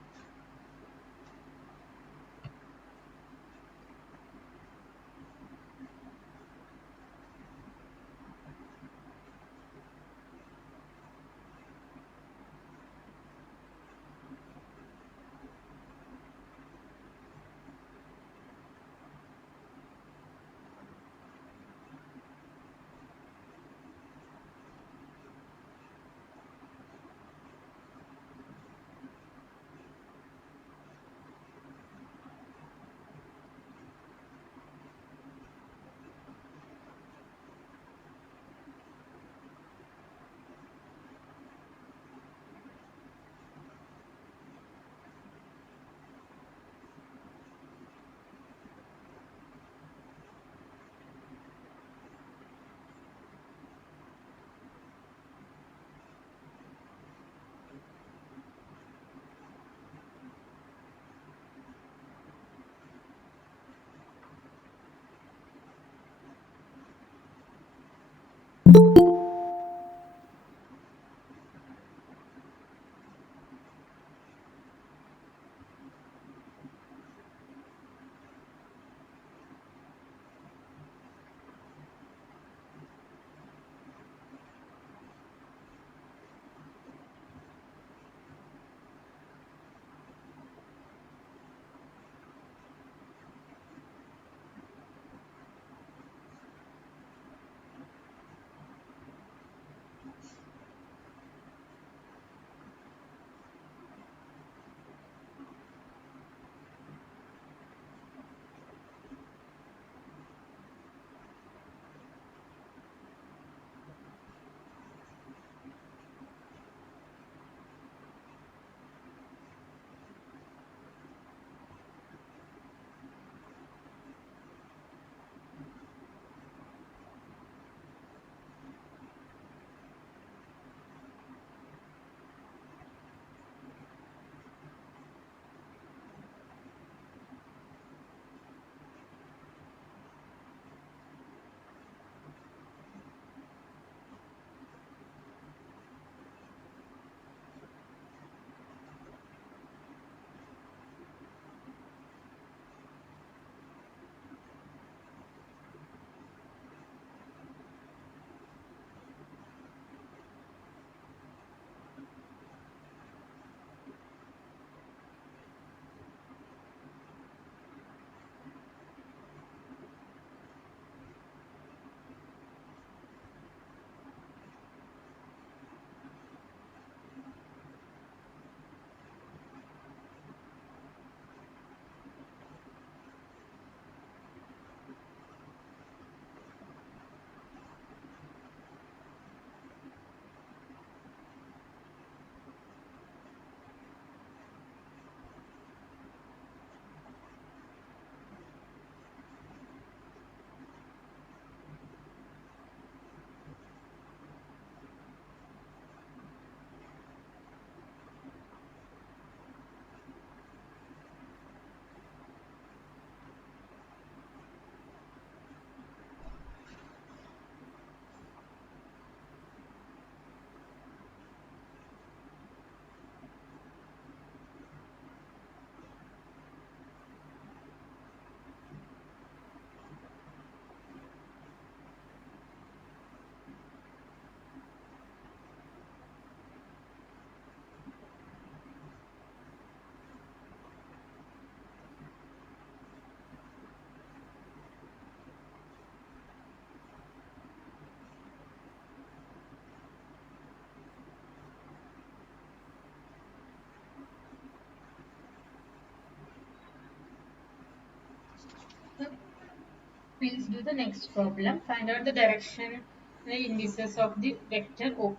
Please do the next problem. Find out the direction indices of the vector OP.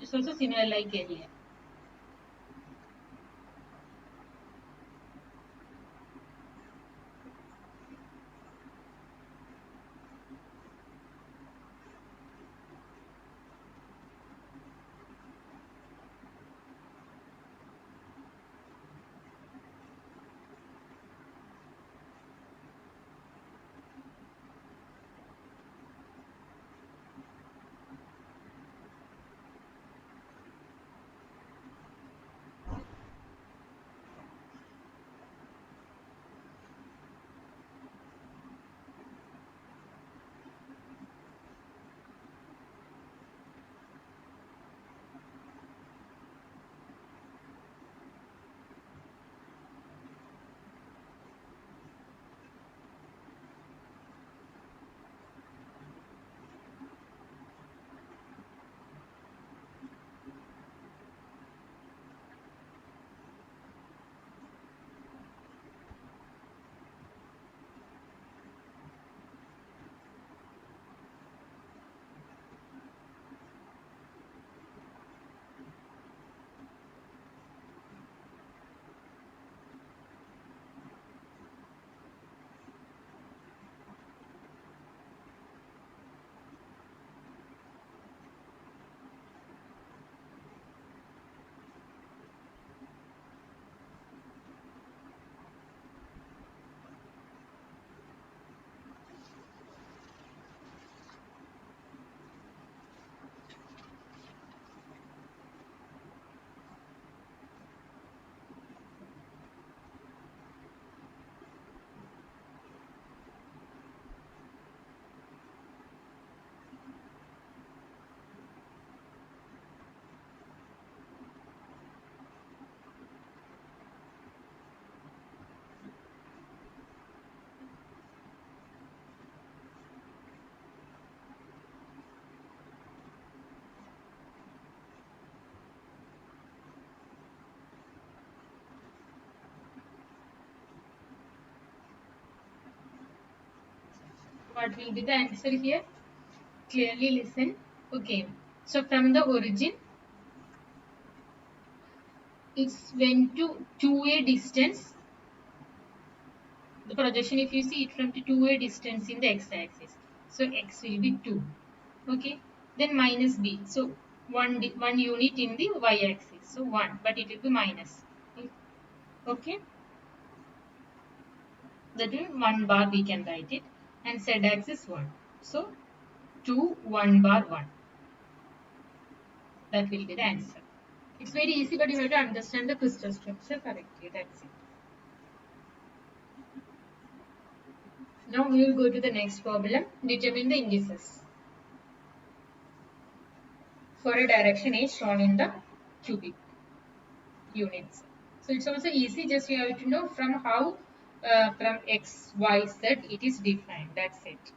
It's also similar like earlier. what will be the answer here? Clearly listen. Okay. So from the origin, it's went to 2a distance. The projection, if you see it from the 2a distance in the x-axis. So x will be 2. Okay. Then minus b. So one unit in the y-axis. So 1, but it will be minus. Okay. That will 1 bar we can write it. And z-axis 1. So 2, 1 bar 1. That will be the answer. It's very easy, but you have to understand the crystal structure correctly. That's it. Now we will go to the next problem. Determine the indices for a direction A shown in the cubic units. So it's also easy. Just you have to know from how from x, y, z it is defined. That's it.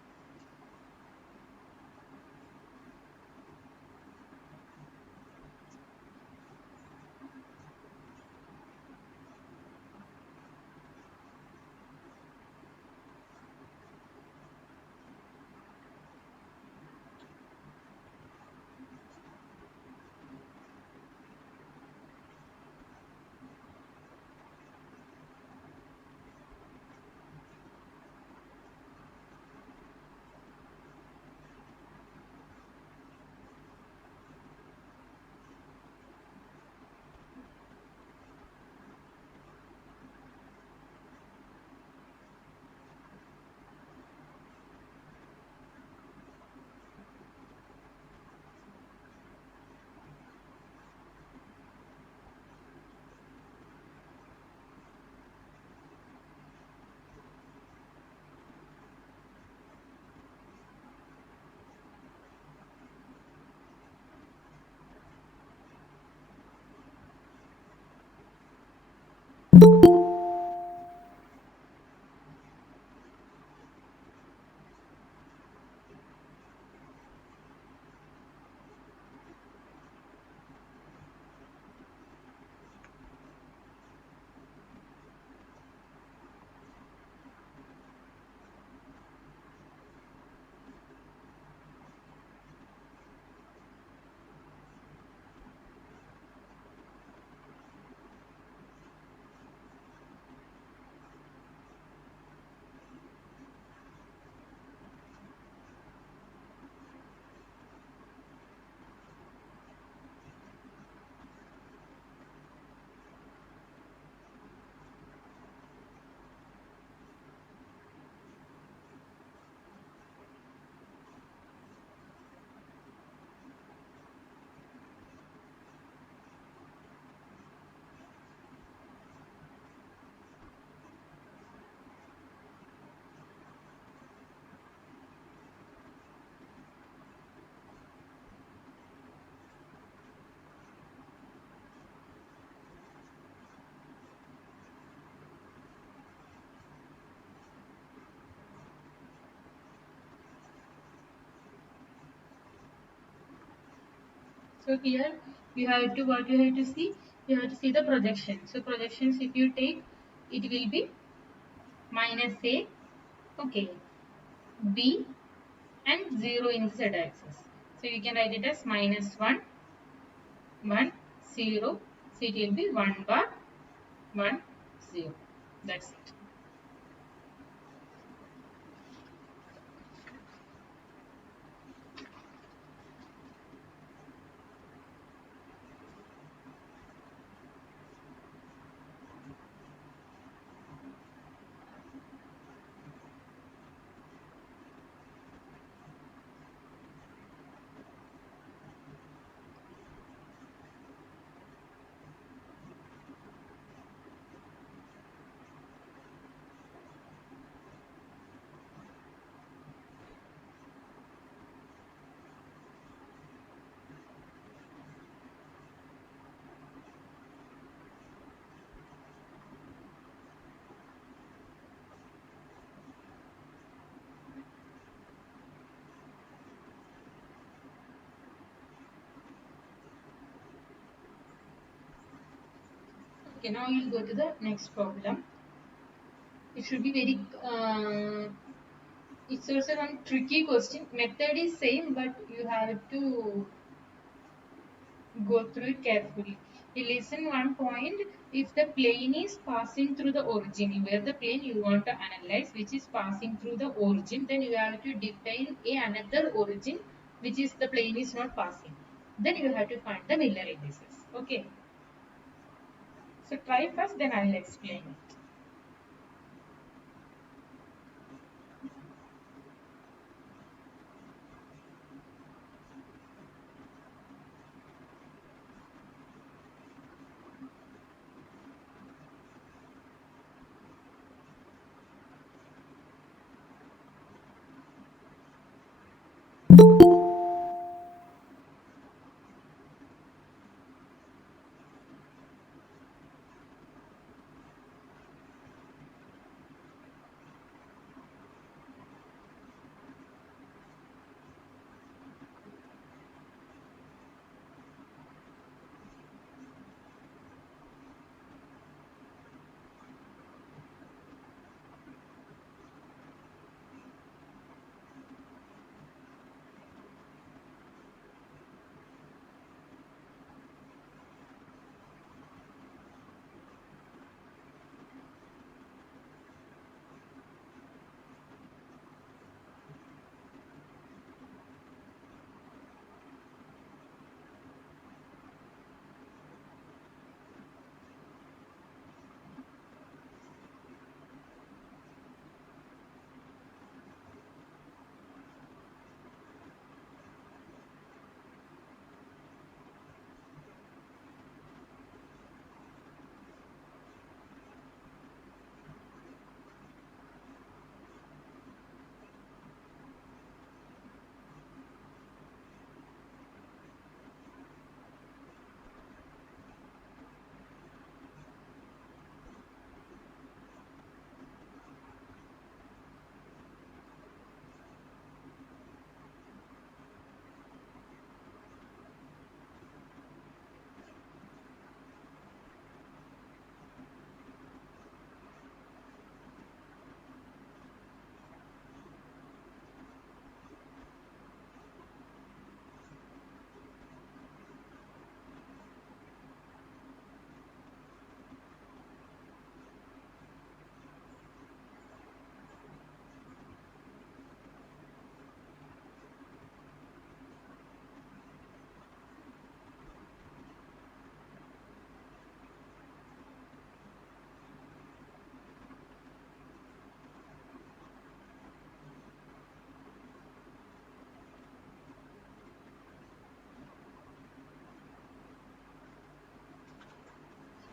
So here you have to what you have to see. You have to see the projection. So projections, if you take, it will be minus a, okay, b, and 0 in the z-axis. So you can write it as minus 1, 1, 0. So it will be 1 bar, 1, 0. That's it. Okay, now we'll go to the next problem. It should be very It's also one tricky question. Method is same, but you have to go through it carefully. You listen one point. If the plane is passing through the origin, where the plane you want to analyze, which is passing through the origin, then you have to define a another origin, which is the plane is not passing. Then you have to find the Miller indices. Okay. So try first, then I will explain it.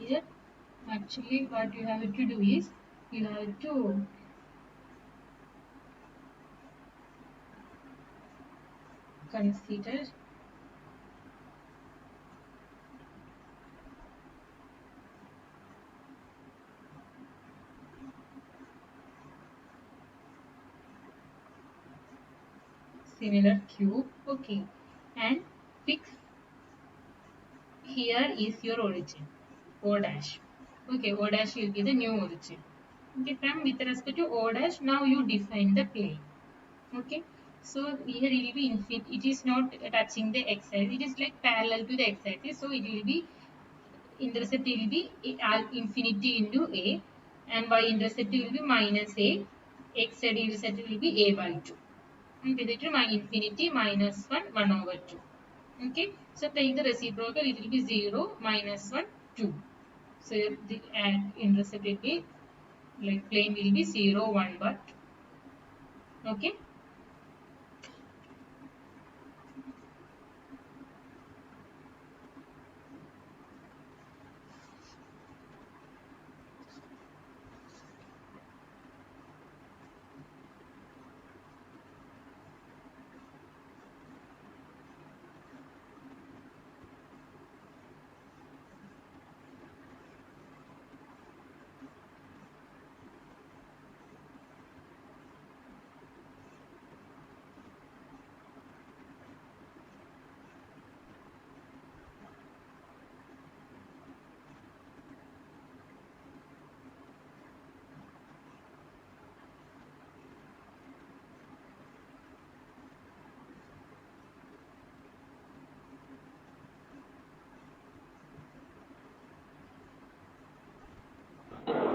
Here, actually, what you have to do is you have to consider similar cube. Okay, and fix here is your origin, O dash. Okay, O dash will be the new origin. Okay, from with respect to O dash, now you define the plane. Okay, so here it will be infinite. It is not touching the x axis. It is like parallel to the x axis. So it will be intercept will be infinity into a, and y intercept will be minus a. X intercept will be a by 2. Okay, that will be infinity minus 1, 1 over 2. Okay, so take the reciprocal, it will be 0, minus 1, 2. So the intercept will be like plane will be 0, 1, but okay.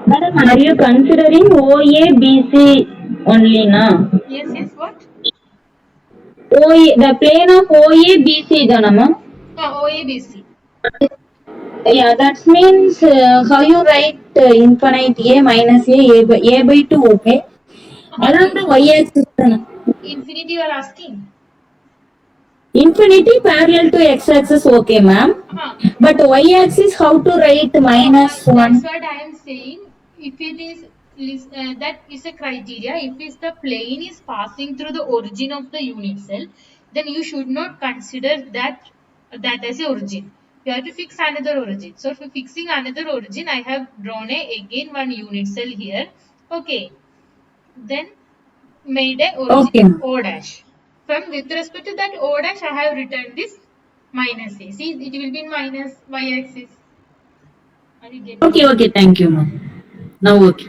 Madam, are you considering OABC only now? Yes, yes, what? OA, the plane of OABC, Dana, ma'am. OABC. Yeah, that means how you write infinite A minus A by 2, okay? Along the y-axis, Dana. Infinity you are asking? Infinity parallel to x-axis, okay, ma'am. Uh-huh. But y-axis, how to write No, minus that's 1? what I am saying. If it is that is a criteria. If is the plane is passing through the origin of the unit cell, then you should not consider that as a origin. You have to fix another origin. So for fixing another origin, I have drawn again one unit cell here. Okay, then made a origin Okay, ma'am. O dash. From with respect to that O dash, I have written this minus a. See, it will be in minus y axis. Are you getting Okay, it? okay, thank you, ma'am. Now, okay.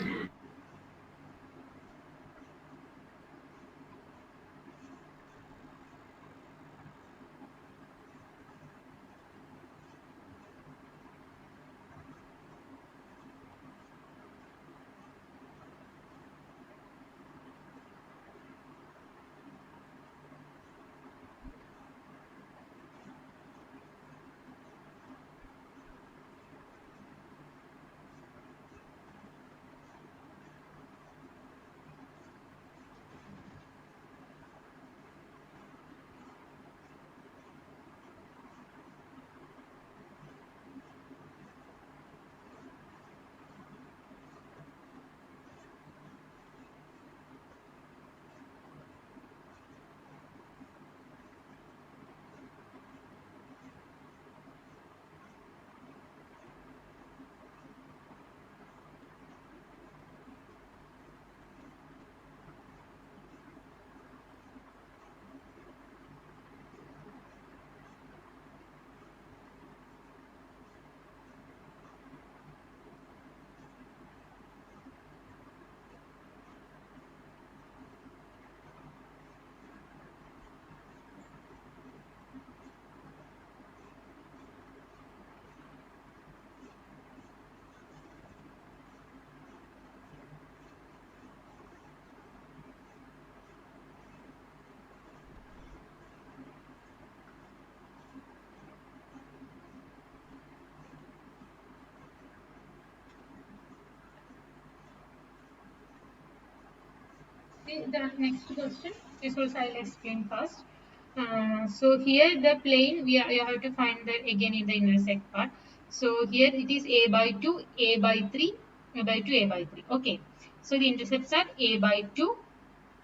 See the next question. This also I'll explain first. So here the plane you have to find that again in the intersect part. So here it is a by 2, a by 3, a by 2, a by 3. Okay. So the intercepts are a by 2,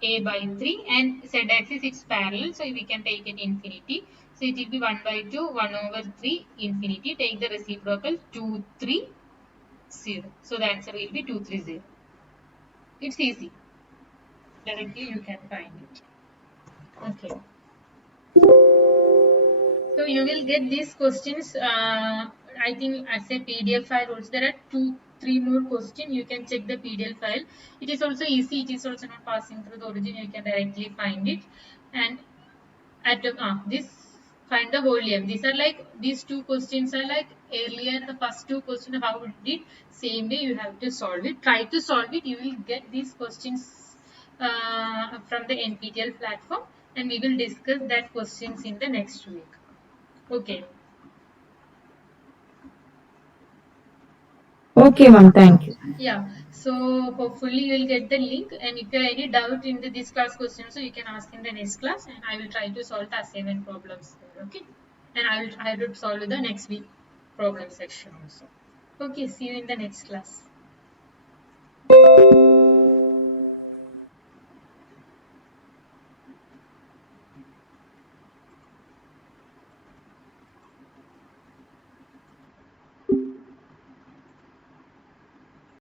a by 3 and z axis it's parallel. So we can take it infinity. So it will be 1 by 2, 1 over 3 infinity. Take the reciprocal 2, 3, 0. So the answer will be 2, 3, 0. It's easy. Directly you can find it. Okay. So you will get these questions. I think as a PDF file also there are two, three more questions. You can check the PDF file. It is also easy. It is also not passing through the origin. You can directly find it. And at this find the volume. These are like these two questions are like earlier the first two questions how it did same way you have to solve it. Try to solve it. You will get these questions from the NPTEL platform, and we will discuss that questions in the next week. Okay. Okay, ma'am, thank you. Yeah. So hopefully you will get the link. And if you have any doubt in this class question, so you can ask in the next class, and I will try to solve the assignment problems there. Okay. And I will try to solve the next week problem section also. Okay. See you in the next class.